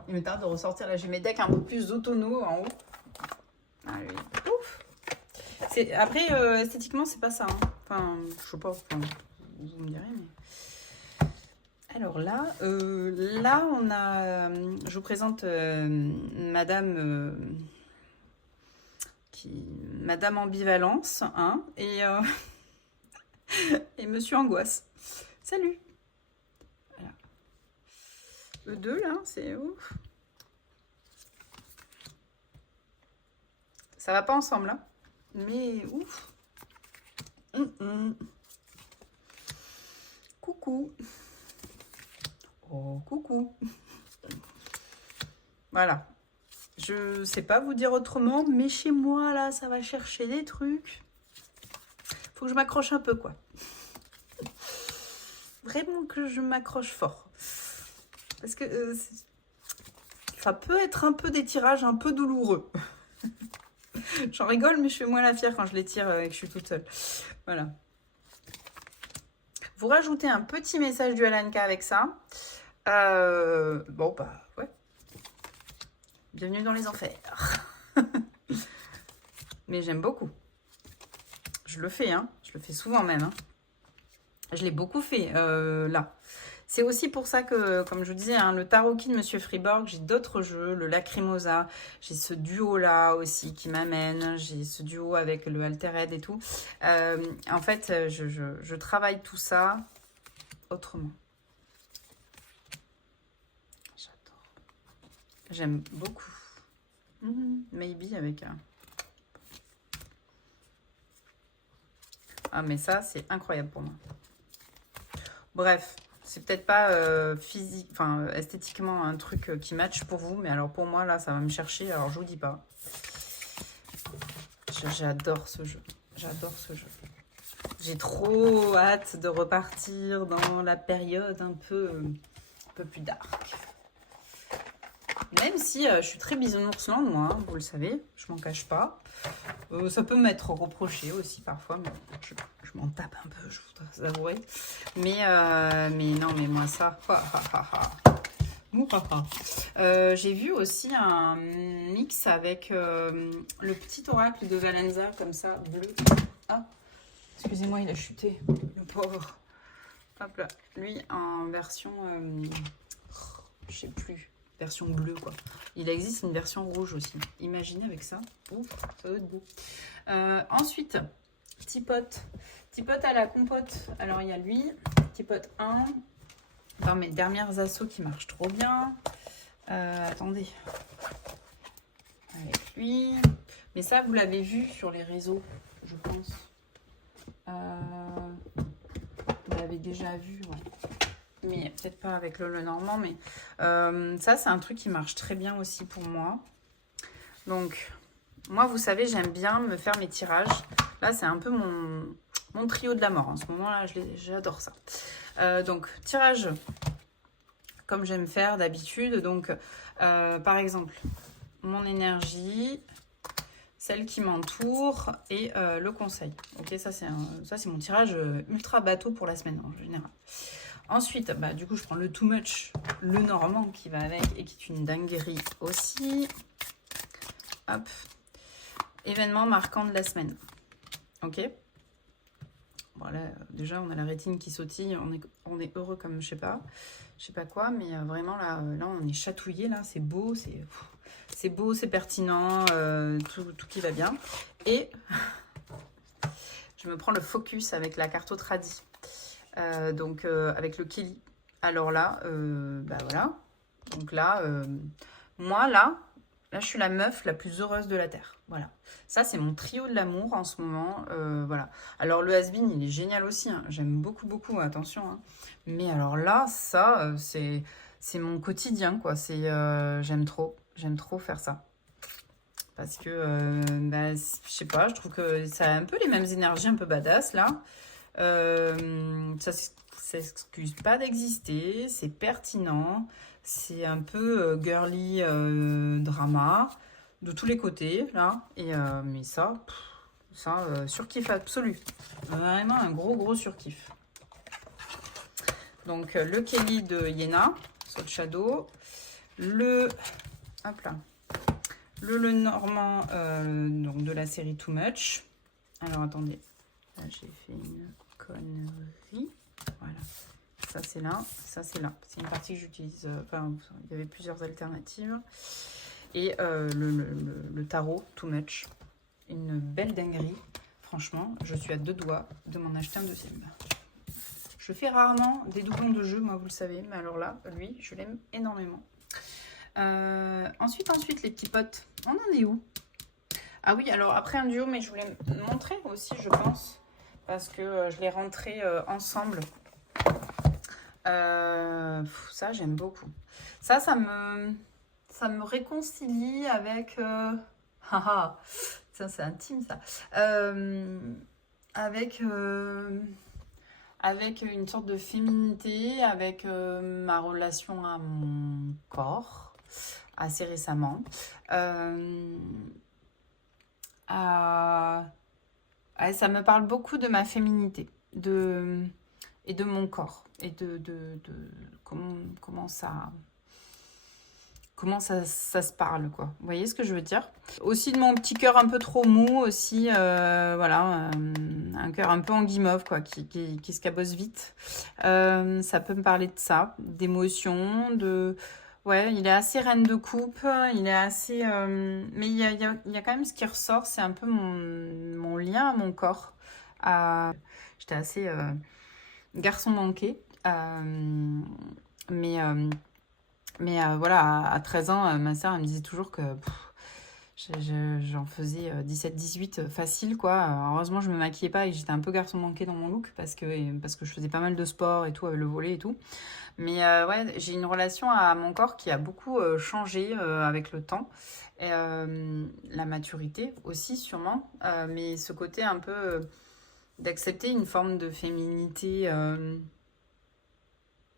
Il me tarde de ressortir, là j'ai mes decks un peu plus autonomes en haut. Allez, ouf. Après, esthétiquement c'est pas ça, hein. Enfin, je sais pas, vous me direz, mais... Alors là, on a, je vous présente Madame Ambivalence, hein, et Monsieur Angoisse. Salut. Voilà. Le 2 là, c'est ouf. Ça va pas ensemble, hein, mais ouf. Coucou. Oh, coucou. Voilà. Je sais pas vous dire autrement, mais chez moi, là, ça va chercher des trucs. Faut que je m'accroche un peu, quoi. Vraiment que je m'accroche fort. Parce que ça peut être un peu des tirages un peu douloureux. J'en rigole, mais je fais moins la fière quand je les tire et que je suis toute seule. Voilà. Vous rajoutez un petit message du LNK avec ça. Bon, ouais. Bienvenue dans les enfers. Mais j'aime beaucoup. Je le fais, hein. Je le fais souvent même, hein. Je l'ai beaucoup fait, là. C'est aussi pour ça que, comme je vous disais, hein, le Tarot-Kid de Monsieur Fribourg, j'ai d'autres jeux, le Lacrimosa, j'ai ce duo-là aussi qui m'amène, j'ai ce duo avec le Altered et tout. En fait, je travaille tout ça autrement. J'adore. J'aime beaucoup. Maybe avec un... Ah, mais ça, c'est incroyable pour moi. Bref. C'est peut-être pas esthétiquement un truc qui match pour vous, mais alors pour moi, là, ça va me chercher, alors je vous dis pas. J'adore ce jeu. J'adore ce jeu. J'ai trop hâte de repartir dans la période un peu plus dark. Même si je suis très bisounoursland, moi, hein, vous le savez, je m'en cache pas. Ça peut m'être reproché aussi parfois, mais je m'en tape un peu, je voudrais avouer. Mais non, mais moi ça, j'ai vu aussi un mix avec le petit oracle de Valenza, comme ça, bleu. Ah, excusez-moi, il a chuté, le pauvre. Hop là, lui en version, je sais plus, version bleue quoi. Il existe une version rouge aussi. Imaginez avec ça, ouf, ça doit être beau. Ensuite, petit pote à la compote. Alors il y a lui, petit pote 1. Dans mes dernières assos qui marchent trop bien. Attendez. Avec lui. Mais ça, vous l'avez vu sur les réseaux, je pense. Vous l'avez déjà vu, ouais. Mais peut-être pas avec le Normand, mais ça, c'est un truc qui marche très bien aussi pour moi. Donc, moi, vous savez, j'aime bien me faire mes tirages. Là, c'est un peu mon trio de la mort. En ce moment-là, j'adore ça. Donc, tirage comme j'aime faire d'habitude. Donc, par exemple, mon énergie, celle qui m'entoure et le conseil. Ok, ça c'est mon tirage ultra bateau pour la semaine en général. Ensuite, bah, du coup, je prends le Too Much, le Normand qui va avec et qui est une dinguerie aussi. Hop. Événement marquant de la semaine. Ok. Voilà, déjà, on a la rétine qui sautille. On est heureux comme je sais pas quoi. Mais vraiment, là, on est chatouillé. Là, c'est beau. C'est beau, c'est pertinent. Tout qui va bien. Et je me prends le focus avec la carte tradie. Donc avec le Kelly. Alors là, bah voilà. Donc là, moi là, je suis la meuf la plus heureuse de la Terre. Voilà. Ça, c'est mon trio de l'amour en ce moment. Voilà. Alors le has-been, il est génial aussi. Hein. J'aime beaucoup, beaucoup. Attention. Hein. Mais alors là, ça, c'est mon quotidien, quoi. J'aime trop faire ça. Parce que, bah, je sais pas, je trouve que ça a un peu les mêmes énergies, un peu badass là. Ça s'excuse pas d'exister, c'est pertinent, c'est un peu girly drama de tous les côtés là. Et mais ça, surkiff absolu, vraiment un gros surkiff. Donc le Kelly de Yéna, Soul Shadow, hop là, le Normand donc de la série Too Much. Alors attendez, là j'ai fait une connerie. Voilà, ça c'est là, ça c'est là. C'est une partie que j'utilise. Enfin, il y avait plusieurs alternatives. Et le tarot Too Much, une belle dinguerie. Franchement, je suis à 2 doigts de m'en acheter un deuxième. Je fais rarement des doublons de jeu, moi vous le savez, mais alors là, lui, je l'aime énormément. Ensuite, les petits potes, on en est où? Ah oui, alors après un duo, mais je voulais montrer aussi, je pense, parce que je les rentrais ensemble. Ça, j'ame beaucoup. Ça me réconcilie avec... ça, c'est intime, ça. Avec une sorte de féminité, avec ma relation à mon corps, assez récemment. Ça me parle beaucoup de ma féminité et de mon corps et de comment ça se parle, quoi. Vous voyez ce que je veux dire? Aussi de mon petit cœur un peu trop mou, aussi, voilà, un cœur un peu en guimauve, quoi, qui se cabosse vite. Ça peut me parler de ça, d'émotions, de... Ouais, il est assez reine de coupe, il est assez... mais il y a quand même ce qui ressort, c'est un peu mon lien à mon corps. J'étais assez garçon manqué, mais voilà, à 13 ans, ma sœur, elle me disait toujours que j'en faisais 17-18 facile, quoi. Heureusement, je me maquillais pas et j'étais un peu garçon manqué dans mon look parce que je faisais pas mal de sport et tout, avec le volley et tout. Mais ouais, j'ai une relation à mon corps qui a beaucoup changé avec le temps. Et la maturité aussi, sûrement. Mais ce côté un peu d'accepter une forme de féminité...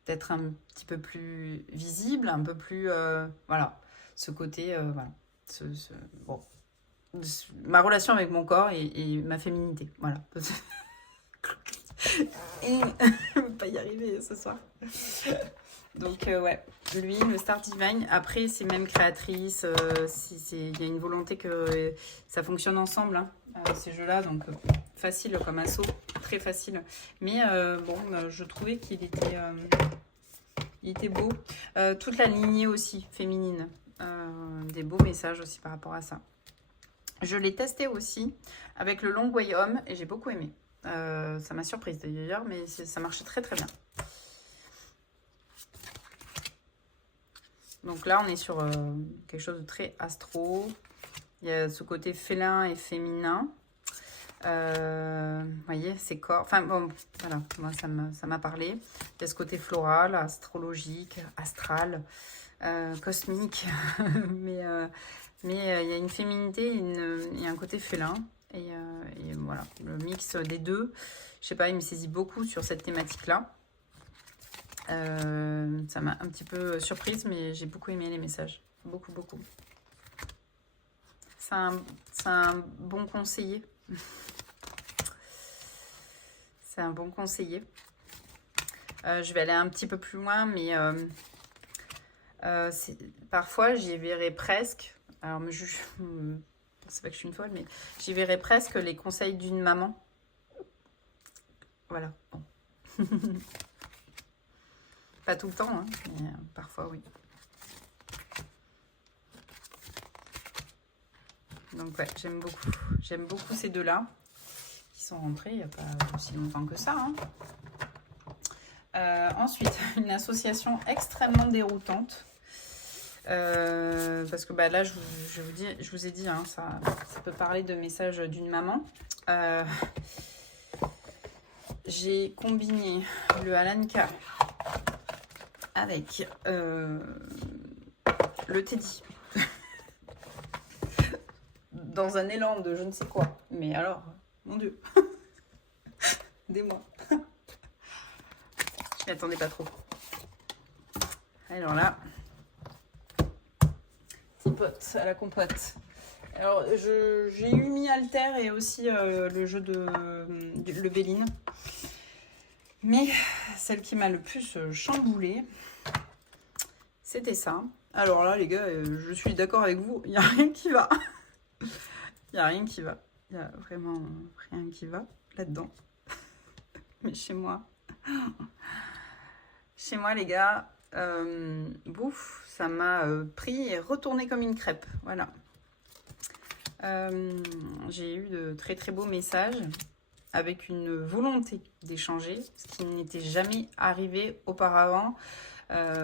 d'être un petit peu plus visible, un peu plus... voilà. ce côté, voilà. Bon, ma relation avec mon corps et ma féminité, voilà. Et je ne vais pas y arriver ce soir. Donc ouais, lui, le Star Divine. Après, c'est même créatrice. Il y a une volonté que ça fonctionne ensemble, hein, ces jeux-là. Donc facile comme assaut, très facile. Mais bon, je trouvais qu'il était, il était beau. Toute la lignée aussi, féminine. Des beaux messages aussi par rapport à ça. Je l'ai testé aussi avec le Long Way Home et j'ai beaucoup aimé. Ça m'a surprise d'ailleurs, mais ça marchait très très bien. Donc là, on est sur quelque chose de très astro. Il y a ce côté félin et féminin. Vous voyez, ces corps. Enfin bon, voilà, moi ça m'a parlé. Il y a ce côté floral, astrologique, astral, cosmique. mais il y a une féminité et un côté félin. Et voilà, le mix des deux. Je sais pas, il me saisit beaucoup sur cette thématique-là. Ça m'a un petit peu surprise, mais j'ai beaucoup aimé les messages. Beaucoup, beaucoup. C'est un bon conseiller. C'est un bon conseiller. Je vais aller un petit peu plus loin, mais parfois j'y verrai presque. Alors, c'est pas que je suis une folle, mais j'y verrai presque les conseils d'une maman. Voilà. Bon. Pas tout le temps, hein, mais parfois oui. Donc ouais, j'aime beaucoup ces deux-là qui sont rentrés il n'y a pas aussi longtemps que ça. Hein. Ensuite, une association extrêmement déroutante. Parce que là, je vous ai dit, hein, ça peut parler de messages d'une maman. J'ai combiné le Alanka avec le Teddy dans un élan de je ne sais quoi. Mais alors, mon Dieu, aidez-moi. Je m'y attendais pas trop. Alors là, petit pote à la compote. Alors, j'ai eu mis Alter et aussi le jeu le Béline. Mais celle qui m'a le plus chamboulée, c'était ça. Alors là, les gars, je suis d'accord avec vous, il n'y a rien qui va. Il n'y a rien qui va. Il n'y a vraiment rien qui va là-dedans. Mais chez moi, les gars, bouf, ça m'a pris et retourné comme une crêpe. Voilà. J'ai eu de très très beaux messages avec une volonté d'échanger, ce qui n'était jamais arrivé auparavant.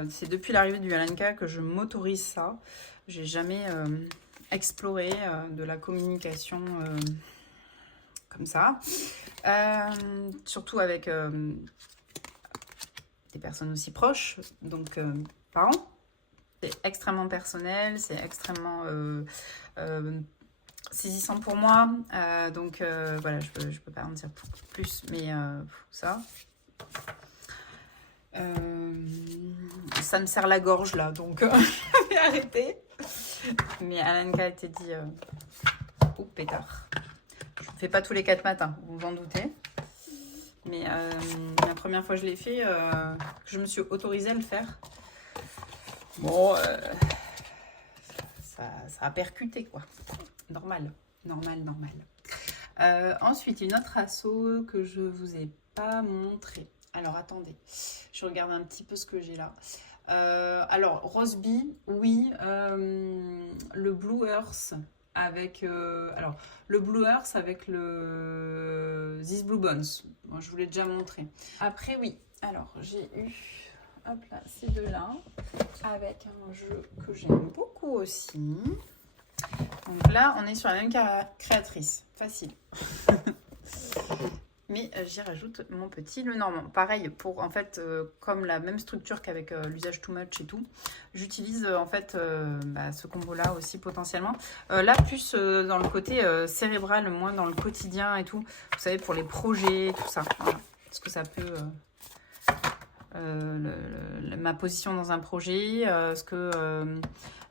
C'est depuis l'arrivée du Alanka que je m'autorise ça. J'ai jamais exploré de la communication comme ça. Surtout avec des personnes aussi proches, donc parents. C'est extrêmement personnel, c'est extrêmement saisissant pour moi. Donc voilà, je peux pas en dire plus, mais ça. Ça me serre la gorge là, donc je vais arrêter. Mais Alanka a été dit oh pétard. Je ne fais pas tous les 4 matins, vous vous en doutez. Mais la première fois que je l'ai fait, je me suis autorisée à le faire. Bon, ça a percuté quoi. Normal. Ensuite, une autre asso que je vous ai pas montré. Alors attendez, je regarde un petit peu ce que j'ai là. Alors Roseby, oui, le Blue Earth avec le Blue Earth avec le This Blue Bones. Bon, je vous l'ai déjà montré. Après oui, alors j'ai eu hop là, ces deux-là avec un jeu que j'aime beaucoup aussi. Donc là, on est sur la même créatrice, facile. Mais j'y rajoute mon petit le normand. Pareil, pour en fait, comme la même structure qu'avec l'usage too much et tout, j'utilise en fait ce combo-là aussi potentiellement. Là, plus dans le côté cérébral, moins dans le quotidien et tout. Vous savez, pour les projets, tout ça. Voilà. Parce que ça peut... ma position dans un projet, ce que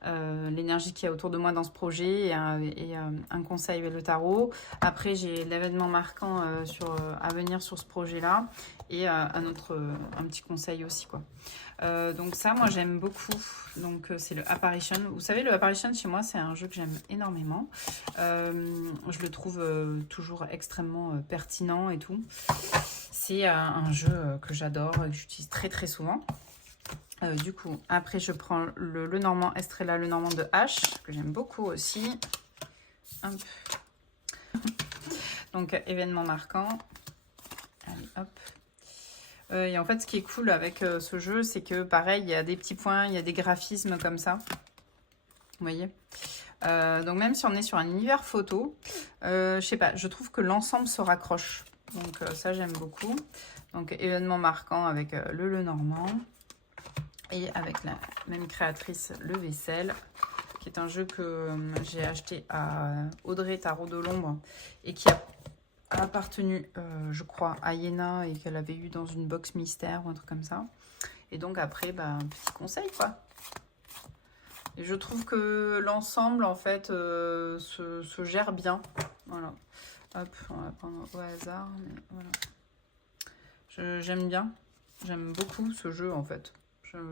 l'énergie qu'il y a autour de moi dans ce projet et un conseil avec le tarot. Après, j'ai l'événement marquant à venir sur ce projet-là et un petit conseil aussi, quoi. Donc ça, moi, j'aime beaucoup. Donc, c'est le Apparition. Vous savez, le Apparition, chez moi, c'est un jeu que j'aime énormément. Je le trouve toujours extrêmement pertinent et tout. C'est un jeu que j'adore et que j'utilise très, très souvent. Du coup, après, je prends le Normand Estrella, le Normand de H, que j'aime beaucoup aussi. Hop. Donc, événement marquant. Allez, hop. Et en fait, ce qui est cool avec ce jeu, c'est que pareil, il y a des petits points, il y a des graphismes comme ça. Vous voyez, donc même si on est sur un univers photo, je sais pas, je trouve que l'ensemble se raccroche. Donc ça, j'aime beaucoup. Donc, événement marquant avec le Lenormand. Et avec la même créatrice, Le Vaisselle, qui est un jeu que j'ai acheté à Audrey Tarot de l'Ombre et qui a appartenu, je crois, à Yéna et qu'elle avait eu dans une box mystère ou un truc comme ça. Et donc après, un petit conseil, quoi. Et je trouve que l'ensemble, en fait, se gère bien. Voilà. Hop, on va prendre au hasard. Mais voilà. J'aime bien. J'aime beaucoup ce jeu, en fait.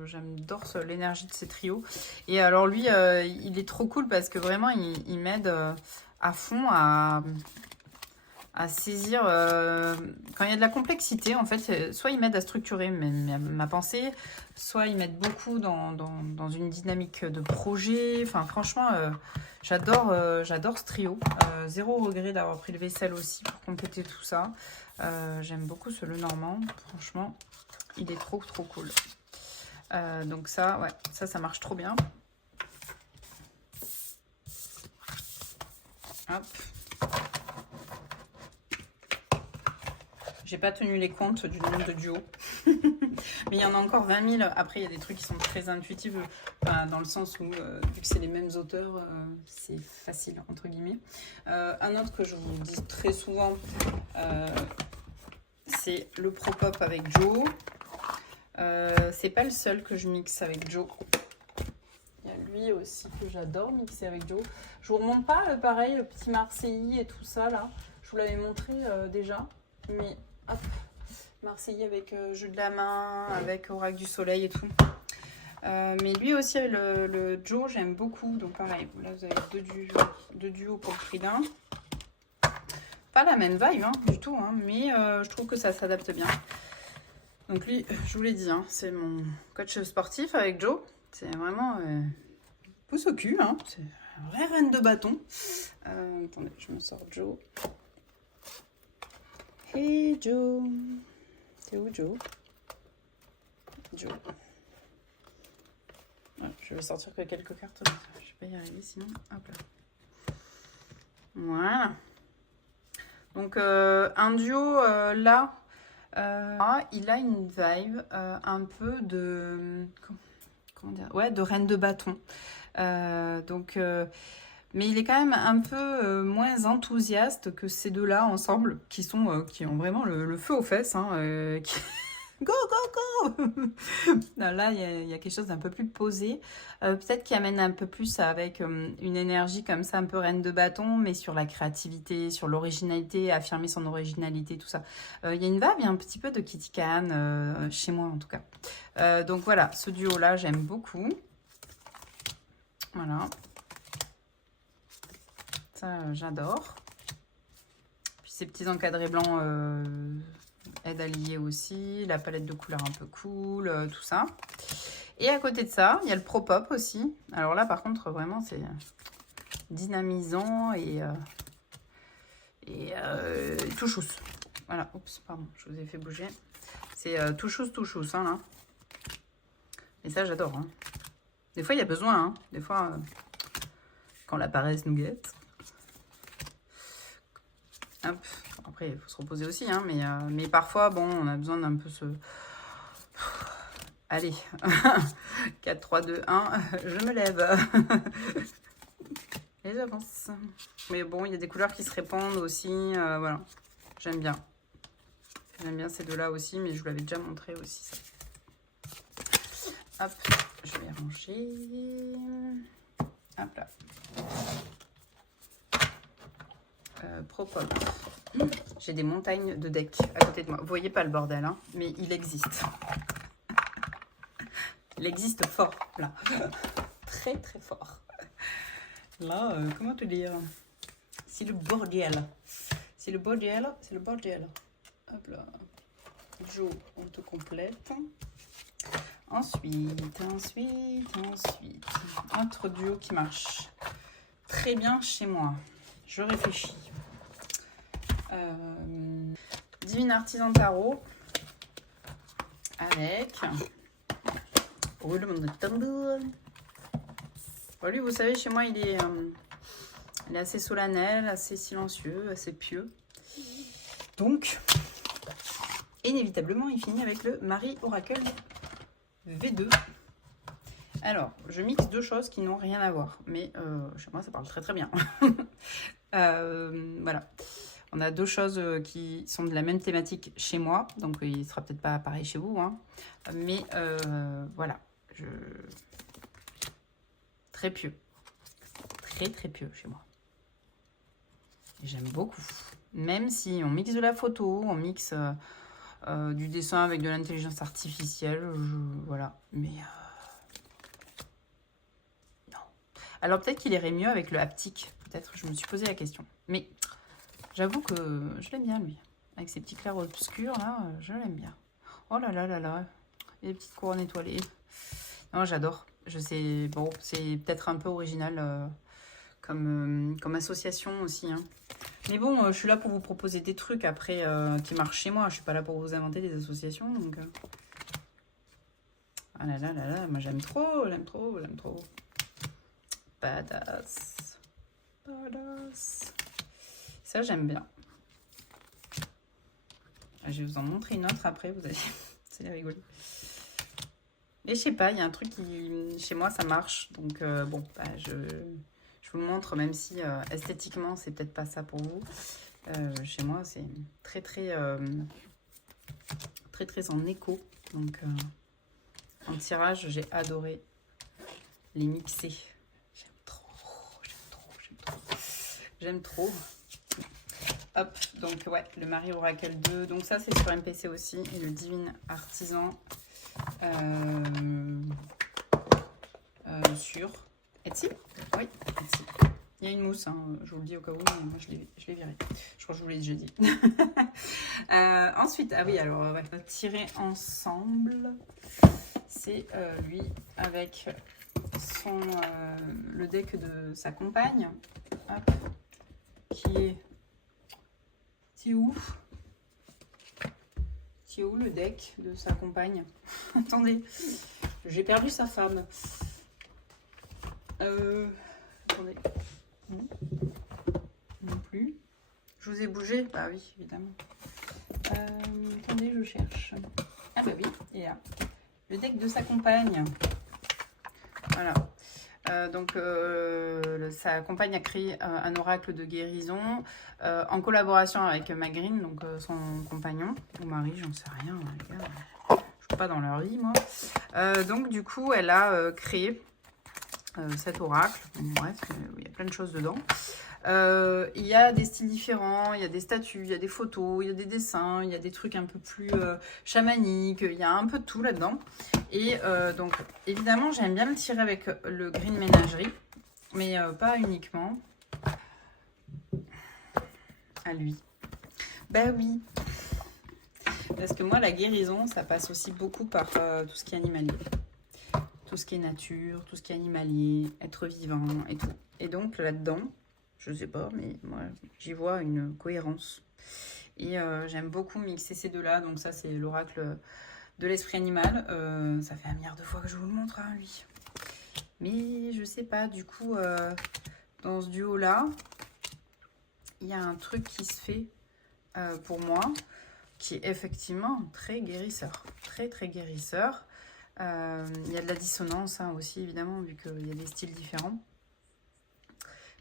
J'adore l'énergie de ces trios. Et alors lui, il est trop cool parce que vraiment, il m'aide à fond à saisir... quand il y a de la complexité, en fait, soit il m'aide à structurer ma pensée, soit il m'aide beaucoup dans une dynamique de projet. Enfin, franchement, j'adore ce trio. Zéro regret d'avoir pris le Vaisselle aussi pour compléter tout ça. J'aime beaucoup ce Lenormand. Franchement, il est trop, trop cool. Donc ça, ouais, ça marche trop bien. Hop. J'ai pas tenu les comptes du nombre de duos. Mais il y en a encore 20 000. Après, il y a des trucs qui sont très intuitifs, dans le sens où, vu que c'est les mêmes auteurs, c'est facile, entre guillemets. Un autre que je vous dis très souvent, c'est le Propop avec Joe. C'est pas le seul que je mixe avec Joe. Il y a lui aussi que j'adore mixer avec Joe. Je vous remonte pas pareil, le petit Marseillais et tout ça là. Je vous l'avais montré déjà. Mais hop, Marseillais avec jeu de la main, avec Oracle du Soleil et tout. Mais lui aussi, le Joe, j'aime beaucoup. Donc pareil, là vous avez deux duos pour le prix d'un. Pas la même vibe du tout, mais je trouve que ça s'adapte bien. Donc lui, je vous l'ai dit, c'est mon coach sportif avec Joe. C'est vraiment pouce au cul, c'est un vrai reine de bâton. Attendez, je me sors Joe. Hey Joe. C'est où Joe? Joe. Ouais, je vais sortir que quelques cartes. Je vais pas y arriver sinon. Hop là. Voilà. Donc un duo là. Il a une vibe un peu de... Comment dire? Ouais, de reine de bâton. Mais il est quand même un peu moins enthousiaste que ces deux-là ensemble, qui ont vraiment le feu aux fesses. Go, go, go. Non, là, il y a quelque chose d'un peu plus posé. Peut-être qui amène un peu plus avec une énergie comme ça, un peu reine de bâton, mais sur la créativité, sur l'originalité, affirmer son originalité, tout ça. Il y a une vibe, il y a un petit peu de Kitty Kahn, chez moi en tout cas. Donc voilà, ce duo-là, j'aime beaucoup. Voilà. Ça, j'adore. Puis ces petits encadrés blancs aident à lier aussi. La palette de couleurs un peu cool, tout ça. Et à côté de ça, il y a le Propop aussi. Alors là, par contre, vraiment, c'est dynamisant et tout chousse. Voilà, oups, pardon, je vous ai fait bouger. C'est tout chousse, là. Et ça, j'adore. Des fois, il y a besoin. Des fois, quand la paresse nous guette. Hop. Après, il faut se reposer aussi, mais parfois, bon, on a besoin d'un peu se... Allez, 4, 3, 2, 1, je me lève. Et j'avance. Mais bon, il y a des couleurs qui se répandent aussi, voilà. J'aime bien. J'aime bien ces deux-là aussi, mais je vous l'avais déjà montré aussi. Hop, je vais ranger. Hop là. Propole. J'ai des montagnes de decks à côté de moi. Vous voyez pas le bordel, hein, mais il existe. Il existe fort, là. Très, très fort. Là, comment te dire? C'est le bordel. C'est le bordel, c'est le bordel. Hop là. Jo, on te complète. Ensuite. Autre duo qui marche très bien chez moi. Je réfléchis. Divine Artisan Tarot. Avec... roulement de tambour. Bon, lui, vous savez, chez moi, il est assez solennel, assez silencieux, assez pieux. Donc, inévitablement, il finit avec le Marie Oracle V2. Alors, je mixe deux choses qui n'ont rien à voir. Mais chez moi, ça parle très très bien. Voilà. On a deux choses qui sont de la même thématique chez moi. Donc, il ne sera peut-être pas pareil chez vous. Hein. Mais voilà. Très pieux. Très très pieux chez moi. J'aime beaucoup. Même si on mixe de la photo, on mixe du dessin avec de l'intelligence artificielle. Voilà. Mais non. Alors peut-être qu'il irait mieux avec le haptique. Peut-être, je me suis posé la question. Mais j'avoue que je l'aime bien lui. Avec ses petits clairs obscurs là, je l'aime bien. Oh là là là là. Et les petites couronnes étoilées. Non, j'adore. Je sais, bon, c'est peut-être un peu original comme association aussi. Hein. Mais bon, je suis là pour vous proposer des trucs après qui marchent chez moi. Je suis pas là pour vous inventer des associations. Donc, ah là là là là, moi j'aime trop, j'aime trop, j'aime trop. Badass. Badass. Ça, j'aime bien. Je vais vous en montrer une autre après, vous allez... c'est rigolo. Et je sais pas, il y a un truc qui, chez moi, ça marche. Donc, bon, bah, je vous le montre, même si esthétiquement, c'est peut-être pas ça pour vous. Chez moi, c'est très, très en écho. Donc, en tirage, j'ai adoré les mixer. J'aime trop, j'aime trop, j'aime trop. J'aime trop. Hop, donc ouais, le Marie Oracle 2. Donc ça, c'est sur MPC aussi. Et le Divine Artisan sur Etsy. Oui, Etsy. Il y a une mousse, hein, je vous le dis au cas où, mais moi je l'ai virée. Je crois que je vous l'ai déjà dit. Ensuite, ah oui, alors, ouais, tirer ensemble. C'est lui avec le deck de sa compagne. Hop, qui est... C'est où? C'est où le deck de sa compagne? Attendez, j'ai perdu sa femme. Attendez. Non. Non plus. Je vous ai bougé? Bah oui, évidemment. Attendez, je cherche. Ah bah oui, il est là. Le deck de sa compagne. Voilà. Donc, sa compagne a créé un oracle de guérison en collaboration avec Magrine, donc son compagnon, ou mari, j'en sais rien, les gars. Je ne suis pas dans leur vie, moi. Donc, du coup, elle a créé cet oracle. Bref, il y a plein de choses dedans. Il y a des styles différents, il y a des statues, il y a des photos, il y a des dessins, il y a des trucs un peu plus chamaniques, il y a un peu de tout là-dedans. Et donc, évidemment, j'aime bien le tirer avec le Green Ménagerie, mais pas uniquement. À lui. Bah oui. Parce que moi, la guérison, ça passe aussi beaucoup par tout ce qui est animalier. Tout ce qui est nature, tout ce qui est animalier, être vivant et tout. Et donc, là-dedans, je sais pas, mais moi, j'y vois une cohérence. Et j'aime beaucoup mixer ces deux-là. Donc ça, c'est l'oracle de l'esprit animal. Ça fait un milliard de fois que je vous le montre, hein, lui. Mais je sais pas, du coup, dans ce duo-là, il y a un truc qui se fait pour moi, qui est effectivement très guérisseur. Très, très guérisseur. Il y a de la dissonance hein, aussi, évidemment, vu qu'il y a des styles différents.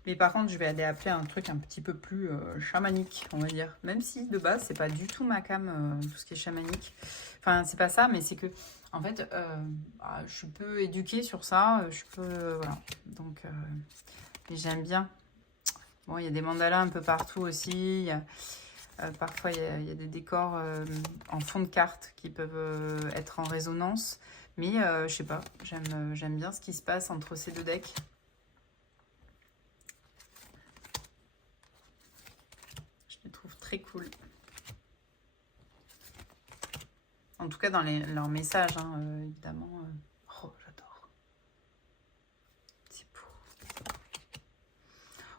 Mais par contre, je vais aller appeler un truc un petit peu plus chamanique, on va dire. Même si de base, c'est pas du tout ma came, tout ce qui est chamanique. Enfin, c'est pas ça, mais c'est que, en fait, je suis peu éduquée sur ça. Je peux, voilà. Donc, et j'aime bien. Bon, il y a des mandalas un peu partout aussi. Parfois, il y a des décors en fond de carte qui peuvent être en résonance. Mais je sais pas, j'aime bien ce qui se passe entre ces deux decks. Je les trouve très cool. En tout cas, dans leurs messages, hein, évidemment. Oh, j'adore. C'est beau.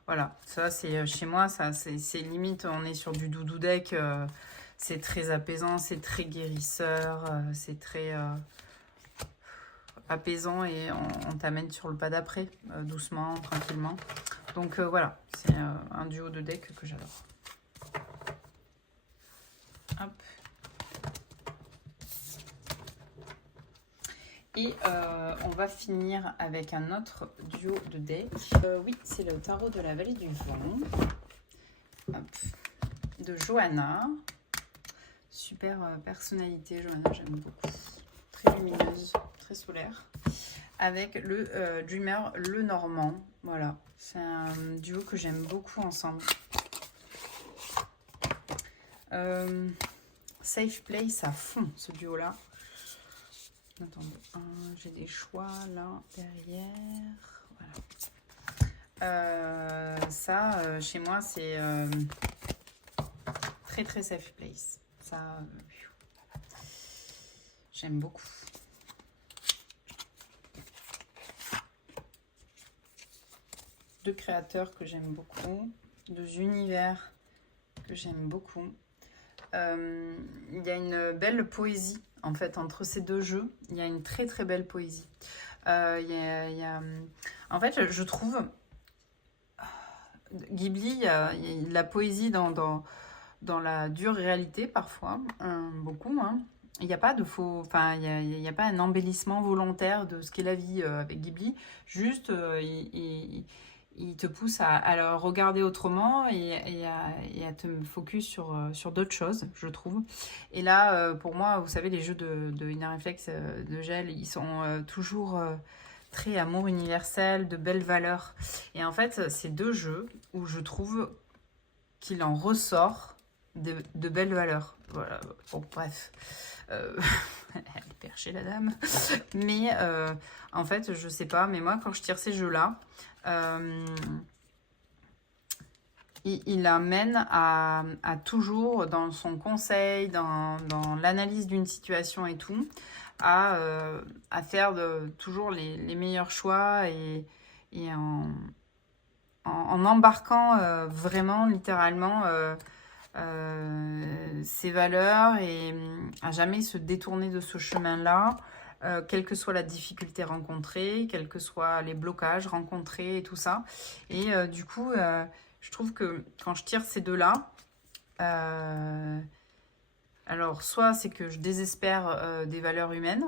Voilà, ça c'est chez moi, ça c'est limite, on est sur du doudou deck. C'est très apaisant, c'est très guérisseur, c'est très apaisant et on t'amène sur le pas d'après, doucement, tranquillement. Donc voilà, c'est un duo de deck que j'adore. Hop. Et on va finir avec un autre duo de deck. Oui, c'est le tarot de la vallée du vent. Hop. De Johanna. Super personnalité, Johanna, j'aime beaucoup. Très lumineuse, très solaire. Avec le Dreamer Le Normand. Voilà, c'est un duo que j'aime beaucoup ensemble. Safe Place à fond, ce duo-là. Attendez, j'ai des choix là, derrière. Voilà. Ça, chez moi, c'est très très safe place. Ça, j'aime beaucoup. Deux créateurs que j'aime beaucoup. Deux univers que j'aime beaucoup. Il y a une belle poésie en fait entre ces deux jeux. Il y a une très très belle poésie. En fait, je trouve Ghibli, il y a de la poésie dans la dure réalité parfois, beaucoup. Hein. Il n'y a pas de faux, enfin il y a pas un embellissement volontaire de ce qu'est la vie avec Ghibli. Juste, il te pousse à le regarder autrement et à te focus sur d'autres choses, je trouve. Et là, pour moi, vous savez, les jeux de Inner Reflex, de Gel, ils sont toujours très amour universel, de belles valeurs. Et en fait, c'est deux jeux où je trouve qu'il en ressort de belles valeurs. Voilà, bon, bref. Elle est perchée, la dame. Mais en fait, je sais pas, mais moi, quand je tire ces jeux-là, il amène à toujours, dans son conseil, dans l'analyse d'une situation et tout, à faire toujours les meilleurs choix et en embarquant vraiment, littéralement, ses valeurs et à jamais se détourner de ce chemin-là. Quelle que soit la difficulté rencontrée, quels que soient les blocages rencontrés et tout ça. Et du coup, je trouve que quand je tire ces deux-là, alors soit c'est que je désespère des valeurs humaines,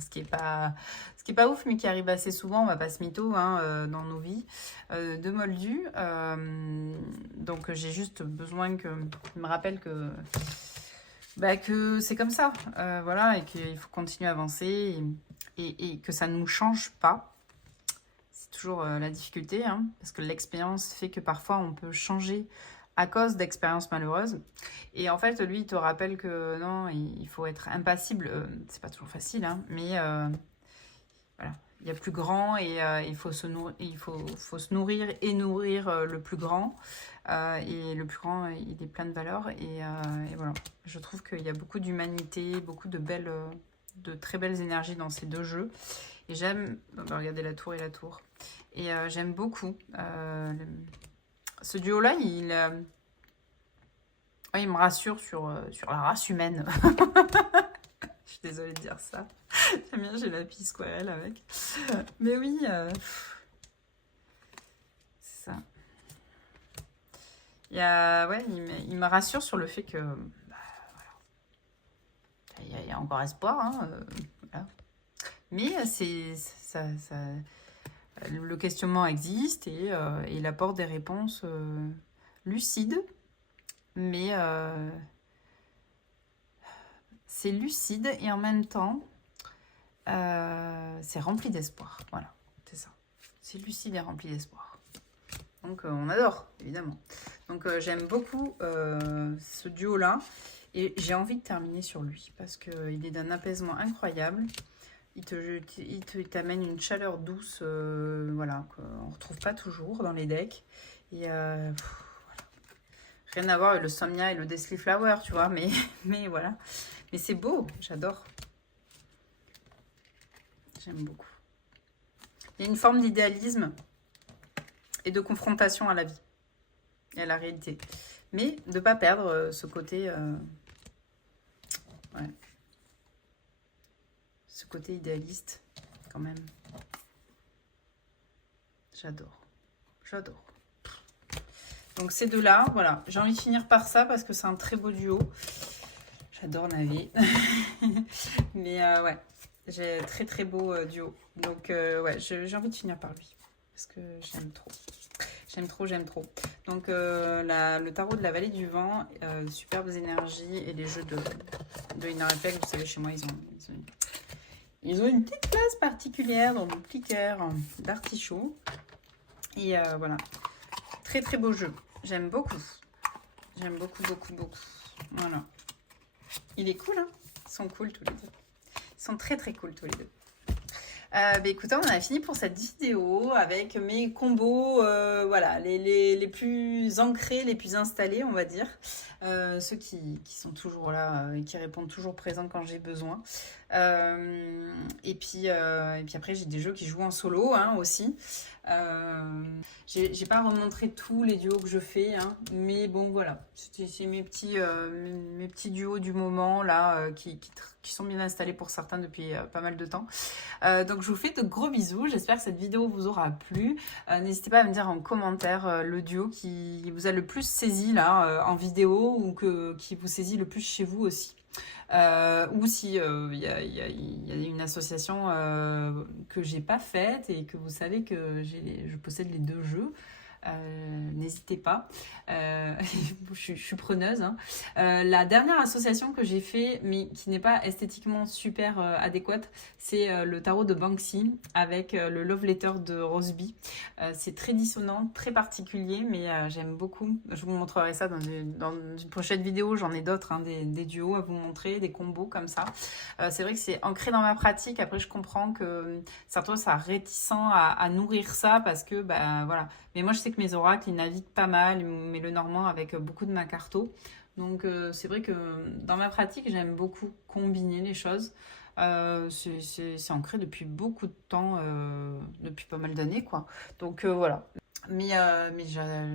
ce qui est pas ouf, mais qui arrive assez souvent, on va pas se mytho hein, dans nos vies, de Moldu. Donc j'ai juste besoin qu'il me rappelle que c'est comme ça, voilà, et qu'il faut continuer à avancer et que ça ne nous change pas. C'est toujours la difficulté, hein, parce que l'expérience fait que parfois on peut changer à cause d'expériences malheureuses. Et en fait, lui, il te rappelle que non, il faut être impassible. C'est pas toujours facile, hein, mais voilà. Il y a plus grand et il faut se nourrir et nourrir le plus grand. Et le plus grand, il est plein de valeurs. Et voilà. Je trouve qu'il y a beaucoup d'humanité, beaucoup de très belles énergies dans ces deux jeux. Et j'aime... Regardez la tour et la tour. Et j'aime beaucoup. Ce duo-là, il me rassure sur la race humaine. Je suis désolée de dire ça. J'aime bien, j'ai la pie squirrel avec. Mais oui, c'est ça. Il me rassure sur le fait que voilà, il y a encore espoir. Hein, voilà. Mais le questionnement existe et il apporte des réponses lucides, mais c'est lucide et en même temps, c'est rempli d'espoir. Voilà, c'est ça. C'est lucide et rempli d'espoir. Donc, on adore, évidemment. Donc, j'aime beaucoup ce duo-là. Et j'ai envie de terminer sur lui parce qu'il est d'un apaisement incroyable. Il t'amène une chaleur douce, voilà, qu'on ne retrouve pas toujours dans les decks. Et voilà. Rien à voir avec le Somnia et le Deathly Flower, tu vois, mais voilà. Mais c'est beau, j'adore. J'aime beaucoup. Il y a une forme d'idéalisme et de confrontation à la vie et à la réalité. Mais de ne pas perdre ce côté... ouais. Ce côté idéaliste, quand même. J'adore. J'adore. Donc ces deux-là, voilà. J'ai envie de finir par ça parce que c'est un très beau duo. J'adore Navé. Mais ouais, j'ai très très beau duo. Donc ouais, j'ai envie de finir par lui. Parce que j'aime trop. J'aime trop, j'aime trop. Donc le tarot de la vallée du vent, superbes énergies et les jeux de Inner Effect. Vous savez, chez moi, ils ont une petite place particulière dans mon pliqueur d'artichaut. Et voilà. Très très beau jeu. J'aime beaucoup. J'aime beaucoup, beaucoup, beaucoup. Voilà. Il est cool, hein? Ils sont cool tous les deux. Ils sont très très cool tous les deux. Bah, écoutez, on a fini pour cette vidéo avec mes combos, voilà, les plus ancrés, les plus installés, on va dire. Ceux qui sont toujours là et qui répondent toujours présents quand j'ai besoin. Et puis après, j'ai des jeux qui jouent en solo hein, aussi. J'ai pas remontré tous les duos que je fais, hein, mais bon, voilà. C'est mes petits duos du moment, là, qui sont bien installés pour certains depuis pas mal de temps. Donc, je vous fais de gros bisous. J'espère que cette vidéo vous aura plu. N'hésitez pas à me dire en commentaire le duo qui vous a le plus saisi, là, en vidéo, ou qui vous saisit le plus chez vous aussi. Ou si il y a une association que j'ai pas faite et que vous savez que je possède les deux jeux, n'hésitez pas, je suis preneuse hein. La dernière association que j'ai fait mais qui n'est pas esthétiquement super adéquate, c'est le tarot de Banksy avec le Love Letter de Roseby. C'est très dissonant, très particulier, mais j'aime beaucoup. Je vous montrerai ça dans une prochaine vidéo. J'en ai d'autres, hein, des duos à vous montrer, des combos comme ça. C'est vrai que c'est ancré dans ma pratique. Après, je comprends que certains sont réticents à nourrir ça parce que, bah voilà. Mais moi, je sais que mes oracles, ils naviguent pas mal, mais le normand avec beaucoup de macarto. Donc, c'est vrai que dans ma pratique, j'aime beaucoup combiner les choses. C'est ancré depuis beaucoup de temps, depuis pas mal d'années, quoi. Donc, voilà. Mais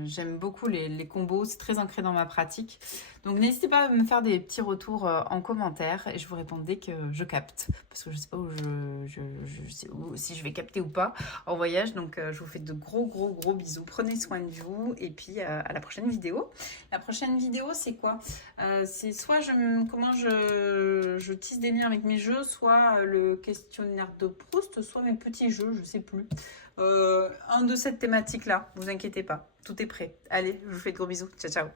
j'aime beaucoup les combos, c'est très ancré dans ma pratique. Donc n'hésitez pas à me faire des petits retours en commentaire et je vous réponds dès que je capte. Parce que je ne sais pas si je vais capter ou pas en voyage. Donc je vous fais de gros bisous. Prenez soin de vous et puis à la prochaine vidéo. La prochaine vidéo c'est quoi? C'est soit comment je tisse des liens avec mes jeux, soit le questionnaire de Proust, soit mes petits jeux, je ne sais plus. Un de cette thématique là, vous inquiétez pas, tout est prêt. Allez, je vous fais de gros bisous, ciao ciao.